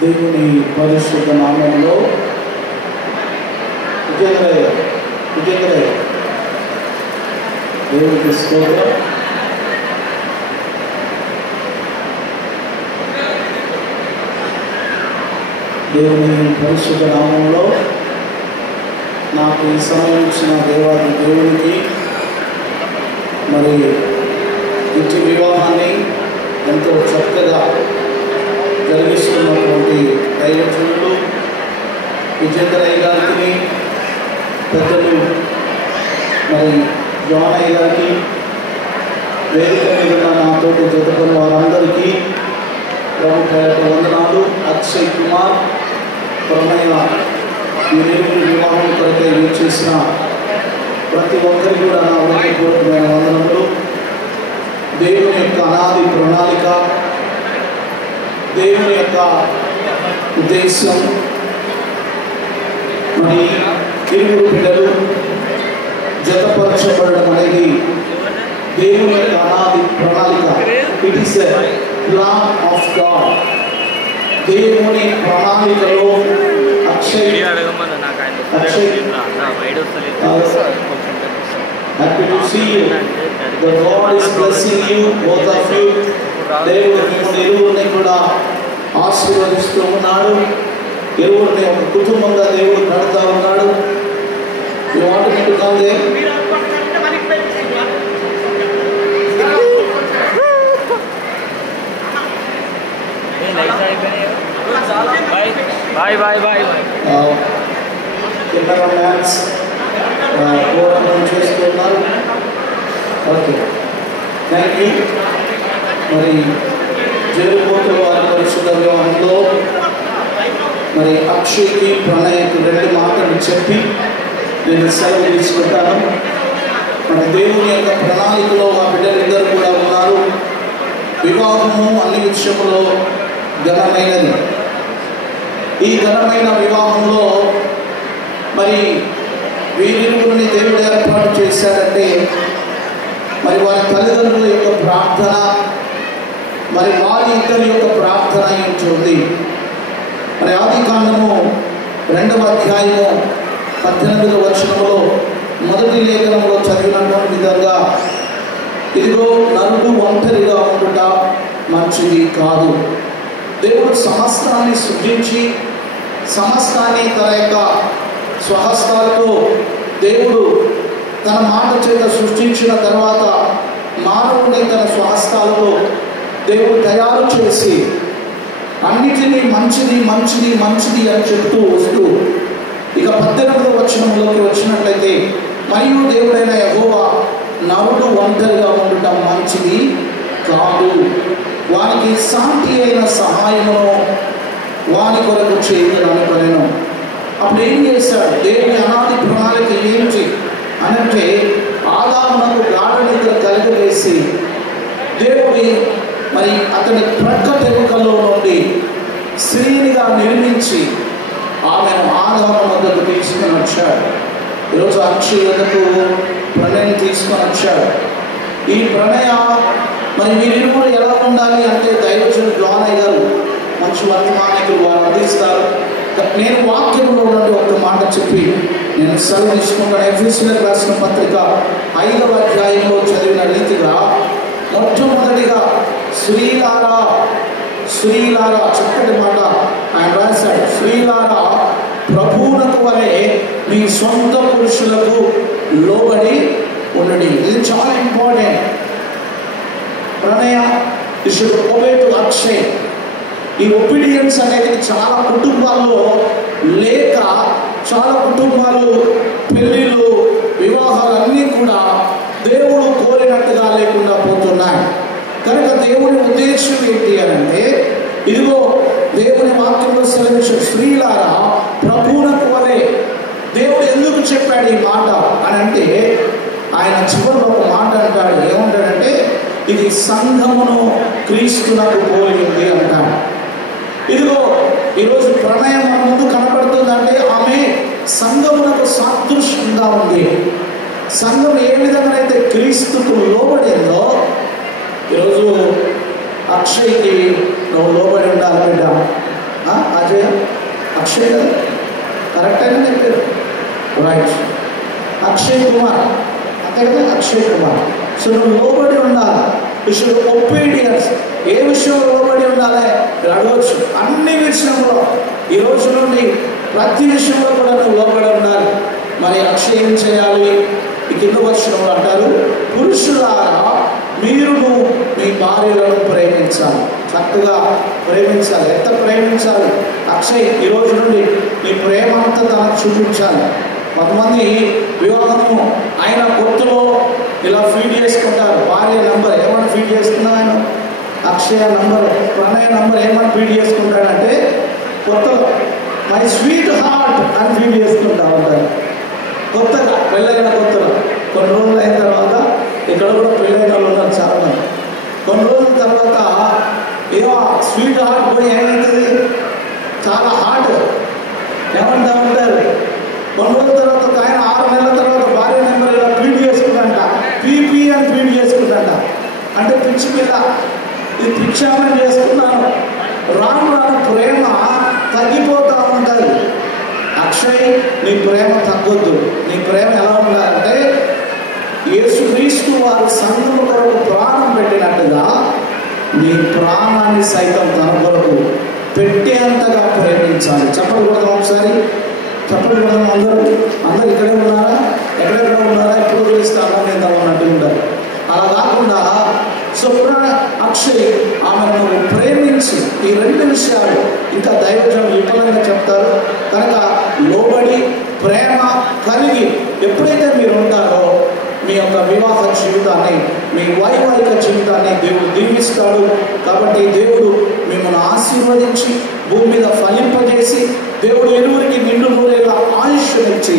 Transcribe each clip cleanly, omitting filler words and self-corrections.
దేవుని పరిశుద్ధ నామంలో విజేంద్రయ్య దేవునికి స్తోత్రం. దేవుని పరిశుద్ధ నామంలో నాకు ఈ సమయం ఇచ్చిన దేవాది దేవునికి మరి ఇట్టి వివాహాన్ని ఎంతో చక్కగా జరిగిస్తున్నటువంటి దైవజనులు విజేంద్రయ్య గారికి, పెద్దలు మరి జానయ్య గారికి, వేదిక మీద నాతో జతపడిన వారందరికీ ప్రముఖ వందనాలు. అక్షయ్ కుమార్, ప్రమేయ ఈ రేపు వివాహం కొరకై చేసిన ప్రతి ఒక్కరికి కూడా నా హృదయపూర్వకమైన వందనములు. దేవుని యొక్క అనాది ప్రణాళిక, దేవుని యొక్క ఉద్దేశం, మరి ఇరువురు బిడ్డలు జతపరచబడడం అనేది దేవుని యొక్క అనాది ప్రణాళిక. It is a plan of God. దేవుని ప్రణాళికలో Akshay happy to see you. The Lord is blessing you, both of you. దేవుడు ఇరువురిని కూడా ఆశీర్వదిస్తూ ఉన్నాడు. ఇరువురిని ఒక కుటుంబంగా దేవుడు నడుపుతా ఉన్నాడు. You want me to come there? Bye. Cameraman's program చేస్తున్నారు. Okay, thank you. మరి జరుగుతున్న వారి పరిశుద్ధ వివాహంలో మరి అక్షయ్కి, ప్రణయ్కి 2 మాటలు చెప్పి నేను సెలవు తీసుకుంటాను. మన దేవుని యొక్క ప్రణాళికలో ఆ బిడ్డలిద్దరు కూడా ఉన్నారు. వివాహము అన్ని విషయంలో ఘనమైనది. ఈ ఘనమైన వివాహంలో మరి వీరిరువురిని దేవుడు ఏర్పాటు చేశాడంటే మరి వారి తల్లిదండ్రుల యొక్క ప్రార్థన, మరి వారి ఇద్దరి యొక్క ప్రార్థన ఉంటుంది. మరి ఆదికాండము 2వ అధ్యాయము 18వ వచనంలో మొదటి లేఖనంలో చదివినటువంటి విధంగా, ఇదిగో నరుడు ఒంటరిగా ఉండుట మంచిది కాదు. దేవుడు సమస్తాన్ని సృజించి సమస్తాన్ని తన యొక్క స్వహస్తాలతో దేవుడు తన మాట చేత సృష్టించిన తర్వాత మానవుని తన స్వహస్తాలతో దేవుడు తయారు చేసి అన్నిటినీ మంచిది అని చెప్తూ వస్తూ ఇక 18వ వచనంలోకి వచ్చినట్లయితే, మరియు దేవుడైన యెహోవా నరుడు ఒంటరిగా ఉండటం మంచిది కాదు, వానికి సాటి అయిన సహాయమును వాని కొరకు చేయను అనుకొనెను. అప్పుడు ఏం చేశాడు? దేవుని అనాది ప్రణాళిక ఏంటి అనంటే, ఆదామునకు గాఢ నిద్ర కలిగవేసి దేవుడి మరి అతని ప్రక్కటెముకలో నుండి స్త్రీనిగా నిర్మించి ఆమెను ఆదాము వద్దకు తీసుకొని వచ్చాడు. ఈరోజు అక్షయ్ వద్దకు ప్రణయని తీసుకొని వచ్చాడు. ఈ ప్రణయ మరి వీరిరువురు ఎలా ఉండాలి అంటే, దైవజనుడు జానయ్య గారు మంచి వర్తమానికులు వారు అందిస్తారు. నేను వాక్యంలో నుండి ఒక మాట చెప్పి నేను సెలవు తీసుకుంటాను. ఎఫెసీయులకు రాసిన పత్రిక 5వ అధ్యాయంలో చదివిన రీతిగా మొట్టమొదటిగా స్త్రీలారా చక్కటి మాట ఆయన రాశాడు. స్త్రీలారా ప్రభువునకు వలె మీ సొంత పురుషులకు లోబడి ఉండండి. ఇది చాలా important. Pranaya you should obey to Akshay. ఈ ఒబీడియన్స్ అనేది చాలా కుటుంబాల్లో లేక చాలా కుటుంబాలు పెళ్ళిళ్ళు వివాహాలు అన్నీ కూడా దేవుడు కోరినట్టుగా లేకుండా పోతున్నాయి. కనుక దేవుని ఉద్దేశం ఏంటి అని అంటే, ఇదిగో దేవుని వాక్యంలో సెలవించిన స్త్రీలారా ప్రభువునకు వలె. దేవుడు ఎందుకు చెప్పాడు ఈ మాట అని అంటే, ఆయన చివరిలో ఒక మాట అంటాడు. ఏమంటాడంటే, ఇది సంఘమును క్రీస్తునకు పోలి ఉంది అంటాడు. ఇదిగో ఈరోజు ప్రణయం మన ముందు కనపడుతుందంటే ఆమె సంఘమునకు సాదృశ్యంగా ఉంది. సంఘం ఏ విధంగా అయితే క్రీస్తుకు లోబడిందో, ఈరోజు అక్షయ్కి నువ్వు లోబడి ఉండాలి బిడ్డ. రాజయ్య, అక్షయ్ కదా, కరెక్ట్ అయినా చెప్పారు, రైట్. అక్షయ్ కుమార్ అంతే కదా, అక్షయ్ కుమార్. సో నువ్వు లోబడి ఉండాలి. విషయంలో ఒబీడియన్స్, ఏ విషయంలో లోబడి ఉండాలి మీరు అడగవచ్చు. అన్ని విషయంలో ఈ రోజు నుండి ప్రతి విషయంలో కూడా నువ్వు లోబడి ఉండాలి. మరి అక్షయ్ ఏం చేయాలి? ఈ కింద వచనంలో అంటారు, పురుషులారా మీరును మీ భార్యలను ప్రేమించాలి. చక్కగా ప్రేమించాలి. ఎంత ప్రేమించాలి? అక్షయ్ ఈ రోజు నుండి నీ ప్రేమ అంతా తనకు చూపించాలి. కొంతమంది వివాహము ఆయన కొత్తలో ఇలా ఫీడ్ చేసుకుంటారు. భార్య నంబర్ ఏమని ఫీడ్ చేసుకున్నా ఆయన, అక్షయ నంబర్, ప్రణయ నంబర్ ఏమని ఫీడ్ చేసుకుంటాడంటే కొత్తలో మై స్వీట్ హార్ట్ అని ఫీడ్ చేసుకుంటా ఉంటారు. కొత్తగా పెళ్ళైన కొత్తలో కొన్ని రోజులు అయిన తర్వాత, ఇక్కడ కూడా పెళ్ళైన వాళ్ళు ఉన్నారు చాలా మంది, కొన్ని రోజుల తర్వాత ఏమో స్వీట్ హార్ట్ పోయి ఏమవుతుంది, చాలా హార్ట్ ఏమంటా ఉంటారు. కొన్ని రోజుల తర్వాత ఆయన 6 నెలల తర్వాత భార్య నెంబర్ ఇలా ఫీడ్ చేసుకుంటాంట, పీపీ అని ఫీడ్ చేసుకుంటాంట. అంటే పిచ్చి పిల్ల, ఇది పిచ్చామని చేసుకున్నాను. రాను రాను ప్రేమ తగ్గిపోతూ ఉంటుంది. అక్షయ్ నీ ప్రేమ తగ్గొద్దు. నీ ప్రేమ ఎలా ఉండాలంటే యేసుక్రీస్తు వారు సంఘము కొరకు ప్రాణం పెట్టినట్టుగా నీ ప్రాణాన్ని సైతం తన కొరకు పెట్టేంతగా ప్రేమించాలి. చెప్పకూడదు ఒకసారి, చెప్పకూడదు. అందరూ ఇక్కడే ఉన్నారా, ఎక్కడెక్కడ ఉన్నారా, ఎప్పుడు తెలిస్తే అన్నం అన్నట్టు ఉంటారు. అలా కాకుండా అక్షయ్ ఆమెను ప్రేమించి ఈ 2 విషయాలు ఇంకా దైవజనులు విఫలంగా చెప్తారు. కనుక లోబడి ప్రేమ కలిగి ఎప్పుడైతే మీరు ఉంటారో మీ యొక్క వివాహ జీవితాన్ని, మీ వైవాహిక జీవితాన్ని దేవుడు దీవిస్తాడు. కాబట్టి దేవుడు మిమ్మల్ని ఆశీర్వదించి భూమి మీద ఫలింపజేసి దేవుడు ఇరువురికి నిండు నూరేలా ఆయుష్నిచ్చి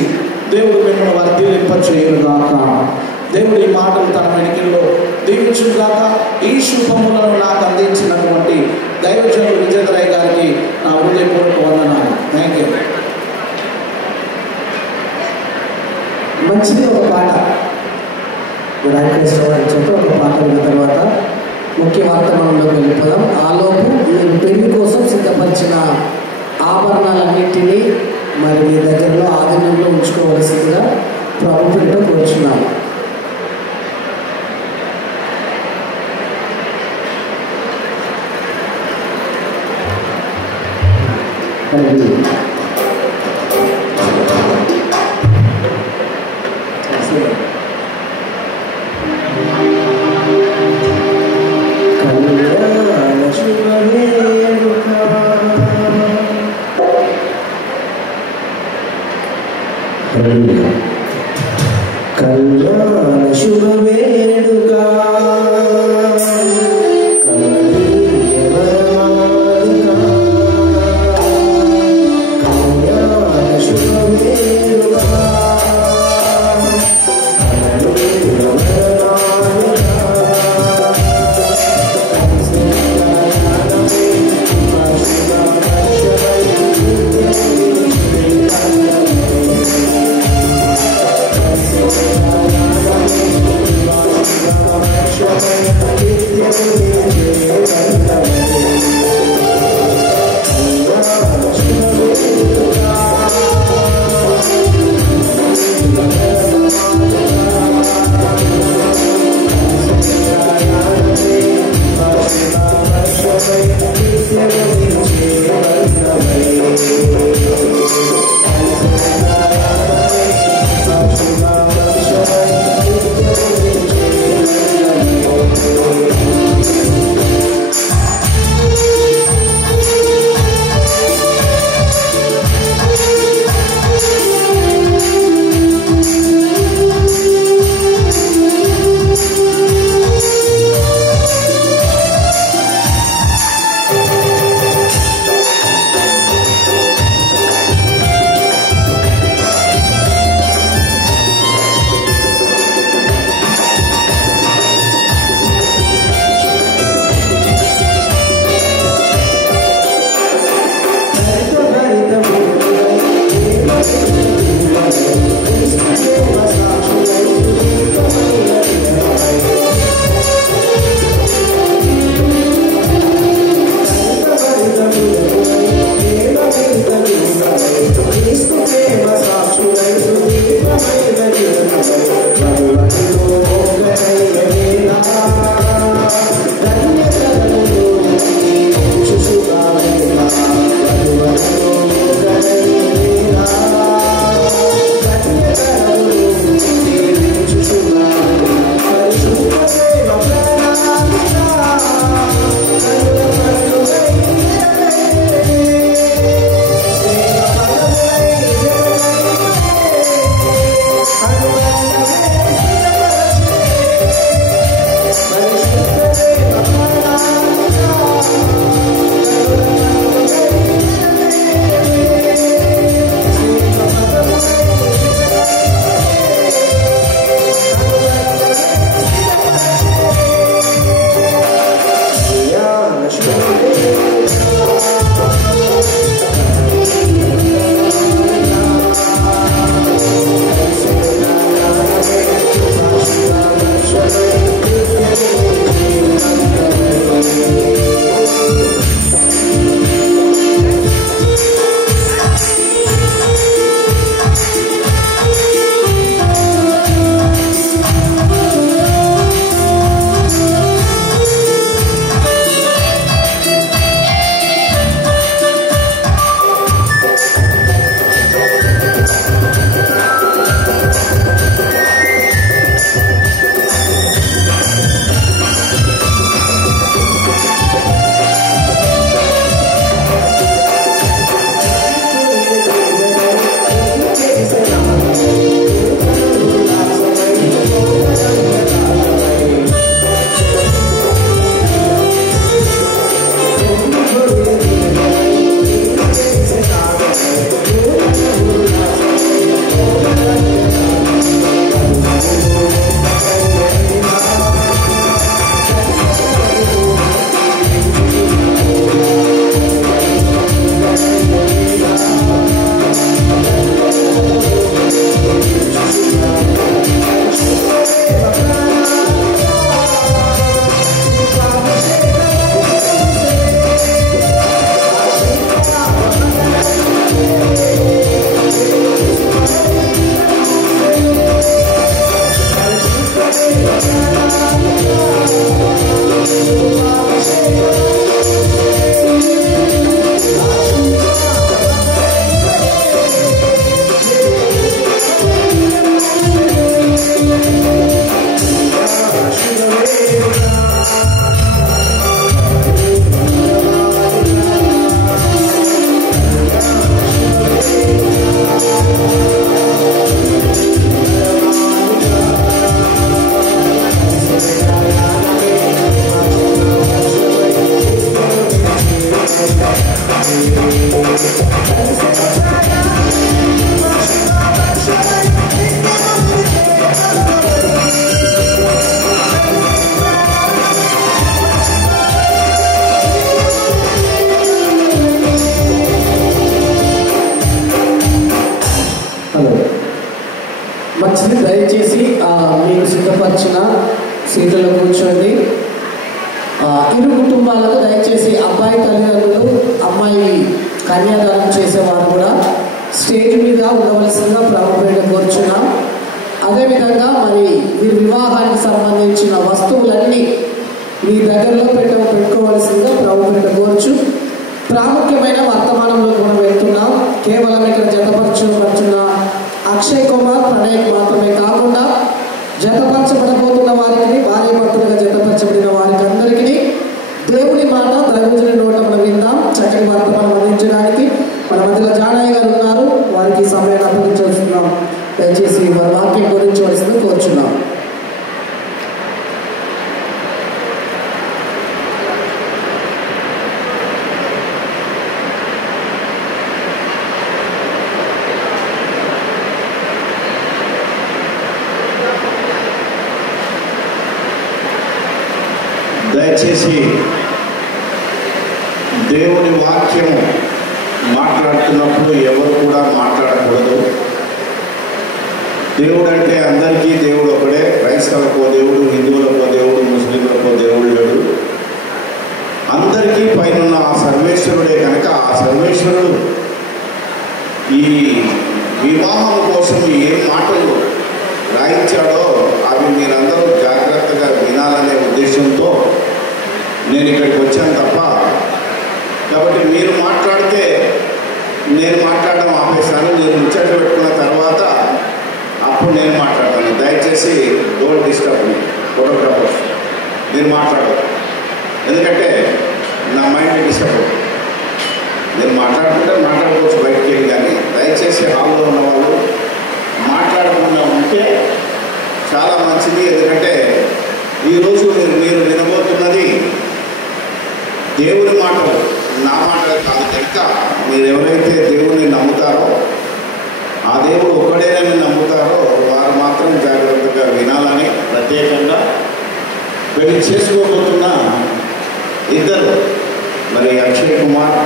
దేవుడు మిమ్మల్ని వర్ధిల్లింపచేయుగాక. దేవుడు ఈ మాటలు తన వెనుకల్లో దీవించుగాక. ఈ శుభములను నాకు అందించినటువంటి దైవజనుడు విజేంద్రయ్య గారికి నా హృదయపూర్వక వందనాలు. Thank you. మంచిది. ఒక పాట చెప్పి ఒక పాట విన్న తర్వాత ముఖ్య వర్తమానంలోకి వెళ్ళిపోదాం. ఆలోపు మీరు పెళ్లి కోసం సిద్ధపరిచిన ఆభరణాలన్నింటినీ మరి మీ దగ్గరలో ఆధీనంలో ఉంచుకోవలసిందిగా ప్రభుత్వంతో కోరుచున్నాము. కళ్యాణ శుభ వేడుక మంచిది. దయచేసి మీరు సిద్ధపరిచిన సీట్లలో కూర్చోండి. ఇరు కుటుంబాలకు దయచేసి అబ్బాయి తల్లిదండ్రులు, అమ్మాయి కన్యాదానం చేసేవారు కూడా స్టేజ్ మీద ఉండవలసిందిగా ప్రభుపేట కోరుచున్నాం. అదేవిధంగా మరి వీరి వివాహానికి సంబంధించిన వస్తువులన్నీ మీ దగ్గరలో పెట్టుకోవాల్సిందిగా ప్రభుపేట కోరుచు. ప్రాముఖ్యమైన వర్తమానంలో కూడా వెళ్తున్నాం. కేవలం ఇక్కడ జతపరచున్న అక్షయ్ కుమార్ ప్రణయ్కి మాత్రమే కాకుండా జతపరచబడబోతున్న వారికి, భార్య భర్తలుగా జతపరచబడిన వారికి అందరికీ దేవుని మాట దైవజనుని నోట మనం విందాం. చక్కని వర్తమానం అందించడానికి మన మధ్యలో జానయ్య గారు ఉన్నారు. వారికి సమయాన్ని అప్పగించాల్సిందాం. దయచేసి వారి వాక్యం గురించవలసింది కోరుచున్నాం. దయచేసి దేవుని వాక్యం మాట్లాడుతున్నప్పుడు ఎవరు కూడా మాట్లాడకూడదు. దేవుడు అంటే అందరికీ దేవుడు ఒకడే. క్రైస్తవులకో దేవుడు, హిందువులకో దేవుడు, ముస్లింలకో దేవుడు లేడు. అందరికీ పైన ఆ సర్వేశ్వరుడే కనుక ఆ సర్వేశ్వరుడు ఈ వివాహం కోసం ఏం మాటలు రాయించాడో అవి మీరందరూ జాగ్రత్తగా వినాలనే ఉద్దేశంతో నేను ఇక్కడికి వచ్చాను తప్ప, కాబట్టి మీరు మాట్లాడితే నేను మాట్లాడడం ఆపేస్తాను. మీరు ముచ్చట్లు పెట్టుకున్న తర్వాత అప్పుడు నేను మాట్లాడతాను. దయచేసి డోంట్ డిస్టర్బ్ మీ ఫోటోగ్రాఫర్స్. మీరు మాట్లాడదు, ఎందుకంటే నా మైండ్ డిస్టర్బ్ అవుతుంది. నేను మాట్లాడుకుంటే మాట్లాడుకోవచ్చు బయటికి వెళ్ళి, కానీ దయచేసి హాల్లో ఉన్న వాళ్ళు మాట్లాడకుండా ఉంటే చాలా మంచిది. ఎందుకంటే ఈరోజు మీరు వినబోతున్నది దేవుని మాటలు, నా మాటలు కాదు కనుక మీరు ఎవరైతే దేవుని నమ్ముతారో, ఆ దేవుడు ఒక్కడేనని నమ్ముతారో వారు మాత్రం జాగ్రత్తగా వినాలని ప్రత్యేకంగా పెళ్లి చేసుకోబోతున్న ఇద్దరు, మరి అక్షయ్ కుమార్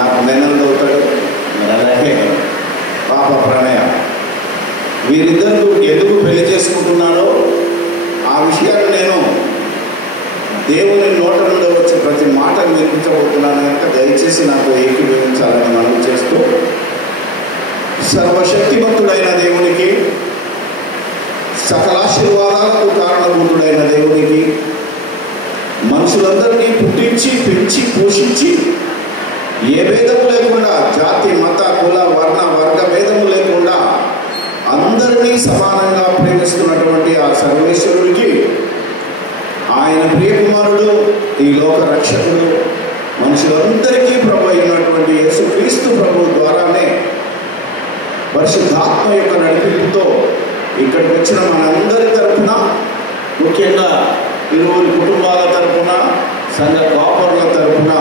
నాకు నెలలు అవుతాడు, మరి అలాగే పాప ప్రణయ, వీరిద్దరు ఎందుకు పెళ్లి చేసుకుంటున్నారో ఆ విషయాన్ని నేను దేవుని నోట నుండి వచ్చే ప్రతి మాట వినిపించబోతున్నాను కనుక దయచేసి నాకు ఏకీభవించాలని మనం చేస్తూ, సర్వశక్తివంతుడైన దేవునికి, సకలాశీర్వాదాలకు కారణభూతుడైన దేవునికి, మనుషులందరినీ పుట్టించి పెంచి పోషించి ఏ భేదము లేకుండా, జాతి మత కుల వర్ణ వర్గ భేదము లేకుండా అందరినీ సమానంగా ప్రేమిస్తున్నటువంటి ఆ సర్వేశ్వరుడికి, ఆయన ప్రియకుమారుడు, ఈ లోక రక్షకుడు, మనుషులందరికీ ప్రభు అయినటువంటి యేసుక్రీస్తు ప్రభు ద్వారానే పరిశుద్ధాత్మ యొక్క నడిపింపుతో ఇక్కడికి వచ్చిన మనందరి తరఫున, ముఖ్యంగా ఇరువురి కుటుంబాల తరఫున, సంఘ కాపరుల తరఫున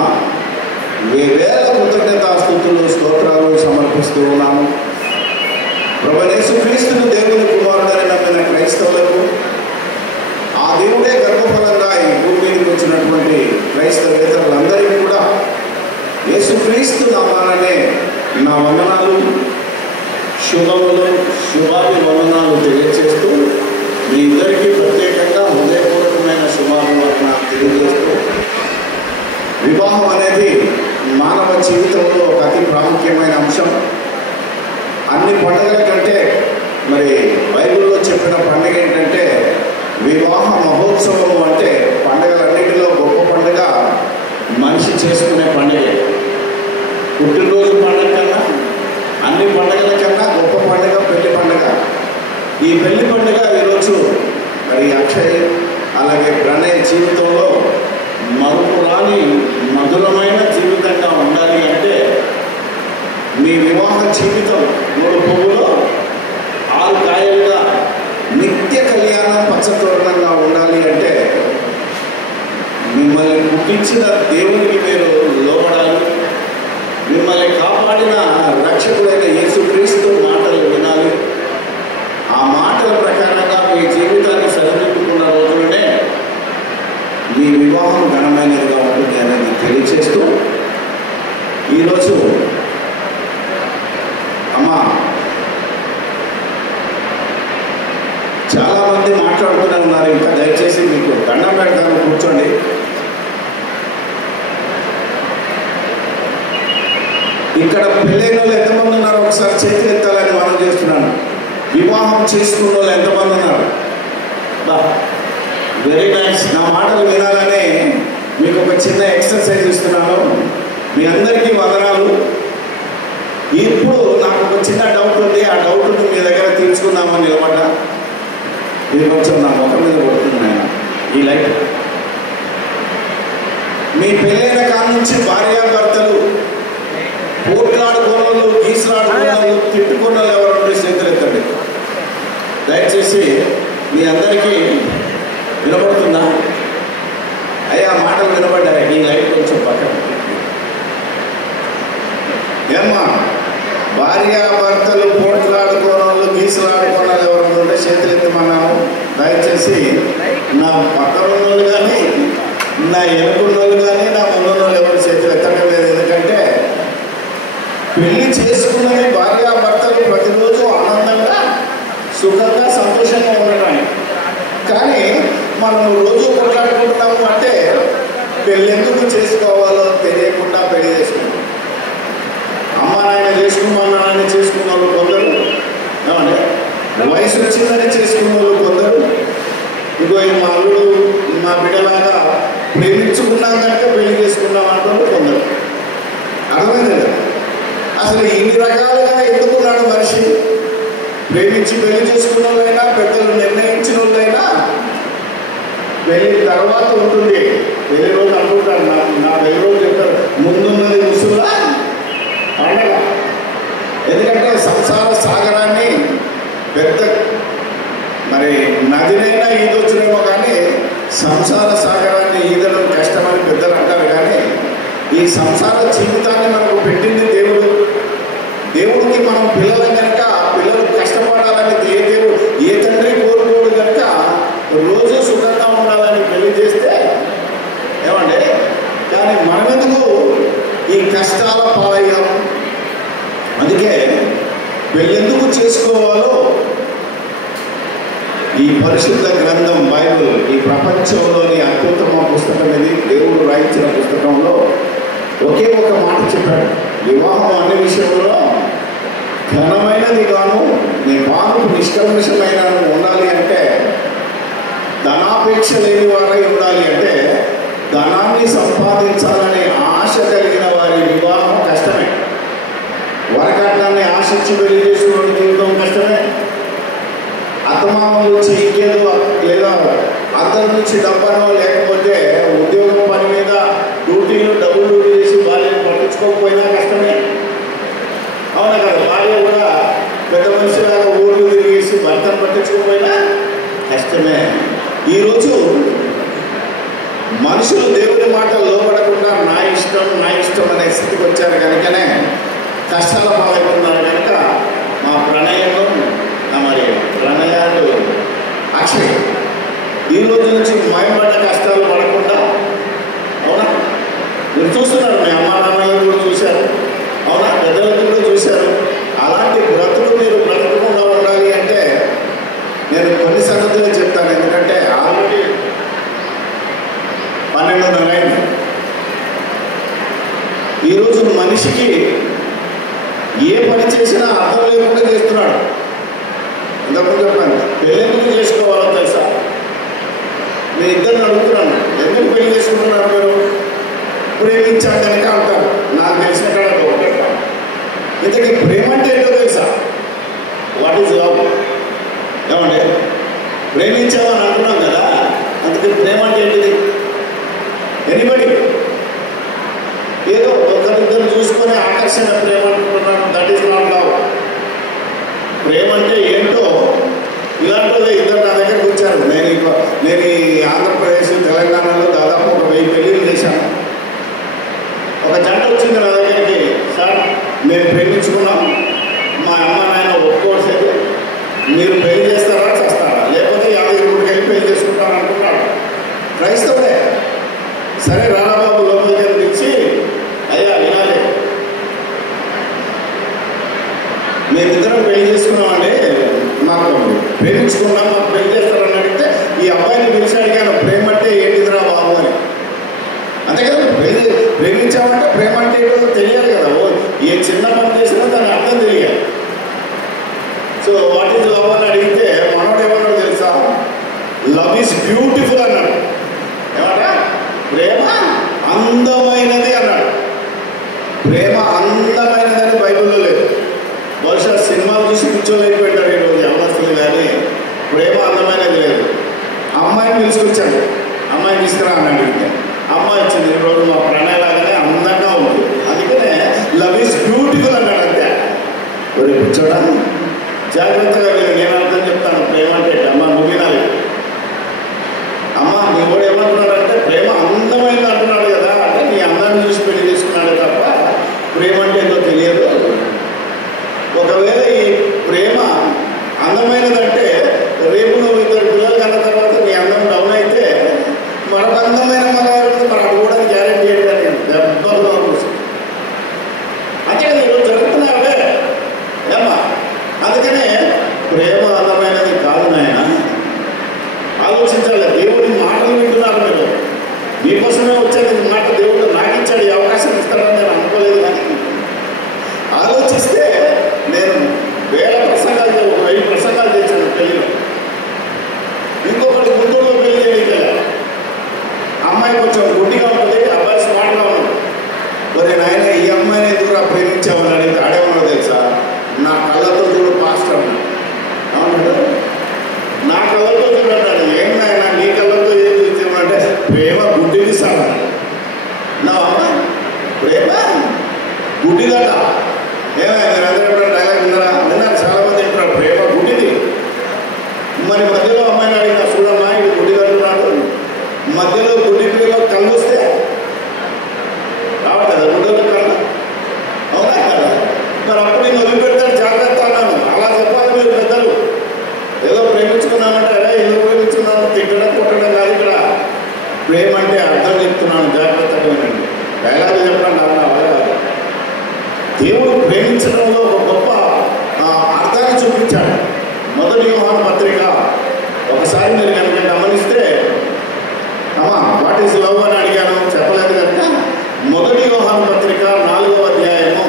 వేల కృతజ్ఞతాస్తుతులు స్తోత్రాలు సమర్పిస్తూ ఉన్నాను. ప్రభు యేసుక్రీస్తును దేవుని కుమారుడని నమ్మిన క్రైస్తవులకు, ఆ దేవుడే గర్భఫలంగా ఈ భూమి మీదకి వచ్చినటువంటి క్రైస్తవేతరులందరికీ కూడా యేసుక్రీస్తు నామాననే నా వందనాలు, శుభములు, శుభాభివందనాలు తెలియజేస్తూ, మీ ఇద్దరికీ ప్రత్యేకంగా హృదయపూర్వకమైన శుభాభివందనాలు తెలియజేస్తూ, వివాహం అనేది మానవ జీవితంలో ఒక అతి ప్రాముఖ్యమైన అంశం. అన్ని పండుగల కంటే మరి బైబిల్లో చెప్పిన పండుగ ఏంటంటే వివాహ మహోత్సవము. అంటే పండుగలన్నిటిలో గొప్ప పండుగ మనిషి చేసుకునే పండుగ. పుట్టినరోజు పండుగ కన్నా, అన్ని పండుగల కన్నా గొప్ప పండుగ పెళ్లి పండుగ. ఈ పెళ్లి పండుగ ఈరోజు మరి అక్షయ్ అలాగే ప్రణయ్ జీవితంలో మరుపురాని మధురమైన జీవితంగా ఉండాలి అంటే, మీ వివాహ జీవితం 3 పువ్వులో 6 కాయలుగా నిత్య కళ్యాణం పచ్చతోరణంగా ఉండాలి అంటే, మిమ్మల్ని పుట్టించిన దేవునికి మీరు లోబడాలి, రక్షకుడైన యేసుక్రీస్తు మాటలు వినాలి. ఆ మాటల ప్రకారంగా మీ జీవితాన్ని సరిదిద్దుకున్న రోజులనే మీ వివాహం ఘనమైనదిగా ఉంటుంది అనేది తెలియచేస్తూ, ఈరోజు అమ్మా చాలామంది మాట్లాడుతూనే ఉన్నారు. ఇంకా దయచేసి మీకు దండం పెడతాను, కూర్చోండి. ఇక్కడ పెళ్ళైన వాళ్ళు ఎంతమంది ఉన్నారు ఒకసారి చేతులు ఎత్తాలని మనం చేస్తున్నాను. వివాహం చేసుకున్న వాళ్ళు ఎంతమంది ఉన్నారు? Very nice. నా మాటలు వినాలనే మీకు ఒక చిన్న ఎక్సర్సైజ్ ఇస్తున్నాను. మీ అందరికీ వందనాలు. ఇప్పుడు నాకు ఒక చిన్న డౌట్ ఉంది. ఆ డౌట్ని మీ దగ్గర తీర్చుకుందామని నిలబడ్డా. ఇది కొంచెం నా ముఖం మీద పడుతుంది ఆయన ఈ లైట్. మీ పెళ్ళైన కాడ నుంచి భార్యాభర్తలు పోట్లాడుకోనోళ్ళు, గీసులాడుకోనోళ్ళు, తిట్టుకోనోళ్ళు ఎవరంటే చేతులు ఎత్తండి దయచేసి. మీ అందరికీ వినపడుతుందా? అయ్యా మాటలు వినపడ్డాయి. ఈ లైట్ కొంచెం పక్కన. ఏమ్మా భార్యాభర్తలు పోట్లాడుకోనోళ్ళు, గీసులాడుకోనోళ్ళు ఎవరంటే చేతులు ఎత్తమన్నాము. దయచేసి నా పక్కన ఉన్నోళ్ళు కానీ, నా ఎనుకున్నోళ్ళు కానీ, నా ముందున్నోళ్ళు ఎవరు చేతులు ఎత్తడం లేదు. ఎందుకంటే పెళ్లి చేసుకున్నది భార్యాభర్తలు ప్రతిరోజు ఆనందంగా, సుఖంగా, సంతోషంగా ఉండటానికి. కానీ మనం రోజు కొట్లాడుకుంటున్నాము అంటే పెళ్ళెందుకు చేసుకోవాలో తెలియకుండా పెళ్లి చేసుకుంటాం. అమ్మ నాయన చేసుకున్నాయని చేసుకున్న వాళ్ళు కొందరు, ఏమంటే వయసు వచ్చిందని చేసుకున్న వాళ్ళు కొందరు, ఇగో మా అల్లుడు మా బిడ్డలాగా ప్రేమించుకున్నాం కనుక పెళ్లి చేసుకున్నాం అంటున్నారు కొందరు. అర్థమైంది కదా? అసలు ఇన్ని రకాలుగా ఎందుకున్నాడు మనిషి? ప్రేమించి పెళ్లి చేసుకున్న వాళ్ళైనా, పెద్దలు నిర్ణయించిన వాళ్ళైనా పెళ్లి తర్వాత ఉంటుంది. పెళ్లి రోజు అనుకుంటారు, నా పెళ్లి రోజు చెప్తారు ముందున్నది ముసుగులా పండగ. ఎందుకంటే సంసార సాగరాన్ని పెద్ద మరి నదినైనా ఈదొచ్చునేమో కానీ సంసార సాగరాన్ని ఈదడం కష్టమని పెద్దలు అంటారు. కానీ ఈ సంసార జీవితాన్ని మనకు పెట్టింది దేవుడు. దేవుడికి మనం పిల్లలం కనుక పిల్లలు కష్టపడాలని ఏ తండ్రి కోరుకోడు కనుక రోజు సుఖంగా ఉండాలని పెళ్లి చేస్తే ఏమంటే, కానీ మనమెందుకు ఈ కష్టాల పాలయ్యాము? అందుకే పెళ్ళెందుకు చేసుకోవాలో ఈ పరిశుద్ధ గ్రంథం బైబిల్, ఈ ప్రపంచంలోని అత్యుత్తమ పుస్తకం ఇది. దేవుడు రాయించిన పుస్తకంలో ఒకే ఒక మాట చెప్పాడు. వివాహం అన్ని విషయంలో ఘనమైనది గాను నీ పాలకు నిష్కల్మషమైన ఉండాలి అంటే, ధనాపేక్ష లేని వారై ఉండాలి అంటే, ధనాన్ని సంపాదించాలనే ఆశ కలిగిన వారి వివాహం కష్టమే. వరకట్నాన్ని ఆశించి పెళ్లి చేసుకున్న జీవితం కష్టమే. అత్తమామల నుంచి ఇంకేదో లేదా అందరి నుంచి డబ్బనో లేకపోతే ఉద్యోగం పని మీద డ్యూటీలు డబ్బులు డ్యూటీ చేసి భార్యను పట్టించుకోకపోయినా కష్టమే. అవునా కదా? భార్య కూడా పెద్ద మనిషిలాగా ఊర్లు తిరిగేసి భర్తను పట్టించుకోకపోయినా కష్టమే. ఈరోజు మనుషులు దేవుడి మాటలు లోపడకుండా నా ఇష్టం అనే స్థితికి వచ్చారు కనుకనే కష్టాల పాలవుతున్నారు. కనుక మా ప్రణయంలో మరి ప్రణయాలు అక్షయ్ ఈ రోజు నుంచి మయపడ్డ కష్టాలు పడకుండా, అవునా? మీరు చూస్తున్నారు, మీ అమ్మా నాన్నలు కూడా చూశారు, అవునా? పెద్దలకు కూడా చూశారు. అలాంటి బ్రతులు మీరు బ్రతకకుండా ఉండాలి అంటే నేను కొన్ని సంగతులు చెప్తాను. ఎందుకంటే ఆల్రెడీ 12:30 అయింది. ఈరోజు మనిషికి ఏ పని చేసినా అర్థం లేకుండా చేస్తున్నాడు. ఇంతకుముందు చెప్పాను, పెళ్ళెందుకు చేసుకోవాలో తెలుసా? నేను ఇద్దరిని అడుగుతున్నాను, ఎందుకు పెళ్లి చేసుకుంటున్నారు మీరు? ప్రేమించాను కనుక అంటారు. నాకు తెలిసిన కాడ ఒకటే, ఇంతకీ ప్రేమ అంటే ఏంటో తెలుసా? What is love? ఏమంటే ప్రేమించామని అంటున్నాం కదా, అందుకే ప్రేమ అంటే ఏంటిది? ఎనీబడి ఏదో ఒకరిద్దరు చూసుకొని ఆకర్షణ ప్రేమ అనుకుంటున్నాను. That is not love. ప్రేమ అంటే ఏంటో ఇలాంటిదే. ఇద్దరు నా దగ్గరకు వచ్చారు. నేను ఈ ఆంధ్రప్రదేశ్ తెలంగాణలో దాదాపు ఒక 1000 పెళ్ళిళ్ళు చేశాను. ఒక జంట వచ్చింది నా దగ్గరికి, సార్ మేము ప్రేమించుకున్నాం, మా అమ్మ నాయన ఒప్పుకోవట్లేదు, మీరు పెళ్లి చేస్తారా చేస్తారా, లేకపోతే 52 వెళ్ళి పెళ్లి చేసుకుంటారా అనుకున్నాడు. క్రైస్తవుడే. సరే రాణాబాబు లోపలికి పిలిచి, అయ్యా వినాలి, మేమిద్దరం పెళ్లి చేసుకున్నామండి, మాకు ప్రేమించుకున్నాం, మాకు పెళ్లి చేస్తారని అడిగితే ఈ అబ్బాయిని పిలిచి అడిగాను, ప్రేమ అంటే ఏంటిదిరా బాబు అని. అంతే కదా, ప్రేమించామంటే ప్రేమ అంటే ఏంటో తెలియాలి కదా. ఏ చిన్న పని చేసినా దాని అర్థం తెలియాలి. సో వాట్ ఈజ్ లవ్ అని అడిగితే మనోడు ఏమన్నాడు తెలుసా? లవ్ ఈజ్ బ్యూటిఫుల్ అన్నాడు. ఏమంటా? ప్రేమ అందమైనది అన్నాడు. ప్రేమ అందమైనదని బైబిల్లో లేదు. బహుశా సినిమాలు చూసి కూర్చోలేకపోయారు ఈరోజు యవనస్తులు, కానీ ప్రేమ అందమైనది లేదు. అమ్మాయిని పిలుచుకొచ్చాడు, అమ్మాయిని తీసుకురా అన్నాడు. అమ్మాయి వచ్చింది, ఈరోజు మా ప్రణయలాగానే అందంగా ఉంది, అందుకనే లవ్ ఈజ్ బ్యూటిఫుల్ అన్నాడు. అంతే. మరి కూర్చోడా, జాగ్రత్తగా వీళ్ళు నేను అర్థం చెప్తాను. ప్రేమ అంటే అమ్మ నువ్వు వినాలి. అమ్మ నీ కూడా ఏమంటున్నాడంటే ప్రేమ అందమైనది అంటున్నాడు కదా, అంటే నీ అందాన్ని చూసి పెళ్లి చేసుకున్నాడు తప్ప ప్రేమ అంటే ఏంటో తెలియదు. ఒకవేళ ఈ ప్రేమ అందమైనదంటే రేపు నువ్వు 2 పిల్లలు కన్న తర్వాత నీ అందం డౌన్ అయితే మరొక అందమైన మగవాళ్ళతో మరి అడుగుకోవడానికి గ్యారెంటీ ఏంటంటే దెబ్బలు కూర్చొని అంటే ఈరోజు జరుగుతున్నావే ఏమ్మా. అందుకనే ప్రేమ అందమైనది కాదు నాయన. ఆలోచించాలి. దేవుడి మాటలు వింటున్నారు మీరు. మీకోసమే వచ్చేది మాట దేవుడు నాకు ఇచ్చాడు, ఈ అవకాశం ఇస్తాడని నేను అనుకోలేదు. కానీ ఆలోచిస్తే నేను 1000 ప్రసంగాలు 1000 ప్రసంగాలు తెచ్చాను పెళ్ళిలో. ఇంకొకటి గుంటూరులో పెళ్లి చేయగల అమ్మాయి కొంచెం గుడ్డిగా ఉంటుంది, అబ్బాయి స్మార్ట్గా ఉన్నాడు. మరి నాయన ఈ అమ్మాయిని ఎందుకు ప్రేమించామని అడిగితే ఆడేమన్నా తెలుసా? నా కళ్ళతో చూడు పాస్టర్ అన్నాడు. అవునంటాడు, నా కళ్ళతో చూడన్నాడు. ఏం నాయన నీ కళ్ళతో ఏం చూసామంటే ప్రేమ గుడ్డిది సార్ అన్నాడు. నా ప్రేమ గుడ్డిదట. ఏమైనా మీరు అందరూ ఎప్పుడైనా డైలాగ్ విన్నారా? విన్నారు, చాలా మంది చెప్తున్నారు ప్రేమ గుడ్డిది. మరి మధ్యలో అమ్మాయిని అడిగిన, చూడమ్మా ఇది గుడ్డిది అంటున్నాడు, మధ్యలో గుడ్డి ప్రేమ కళ్ళు వస్తే రావట్లేదు కదా గుడ్డలో కళ్ళు, అవునా కదా? మరి అప్పుడు నేను వదిలిపెడతాను, జాగ్రత్త అన్నాను. అలా చెప్పాలి మీరు పెద్దలు. ఏదో ప్రేమించుకున్నామంటే అదే ఎందుకు ప్రేమించుకున్నాను, తిట్టడం కొట్టడం కాదు. ఇక్కడ ప్రేమ అంటే అర్థం చెప్తున్నాను, జాగ్రత్తగా వినండి. డైలాగ్ చెప్పండి అన్నా. దేవుడు ప్రేమించడంలో ఒక గొప్ప అర్థాన్ని చూపించాడు. 1 యోహాను పత్రిక ఒకసారి మీరు కనుక గమనిస్తే, అమ్మా వాట్ ఈజ్ లవ్ అని అడిగాను, చెప్పలేదు కనుక 1 యోహాను పత్రిక 4వ అధ్యాయము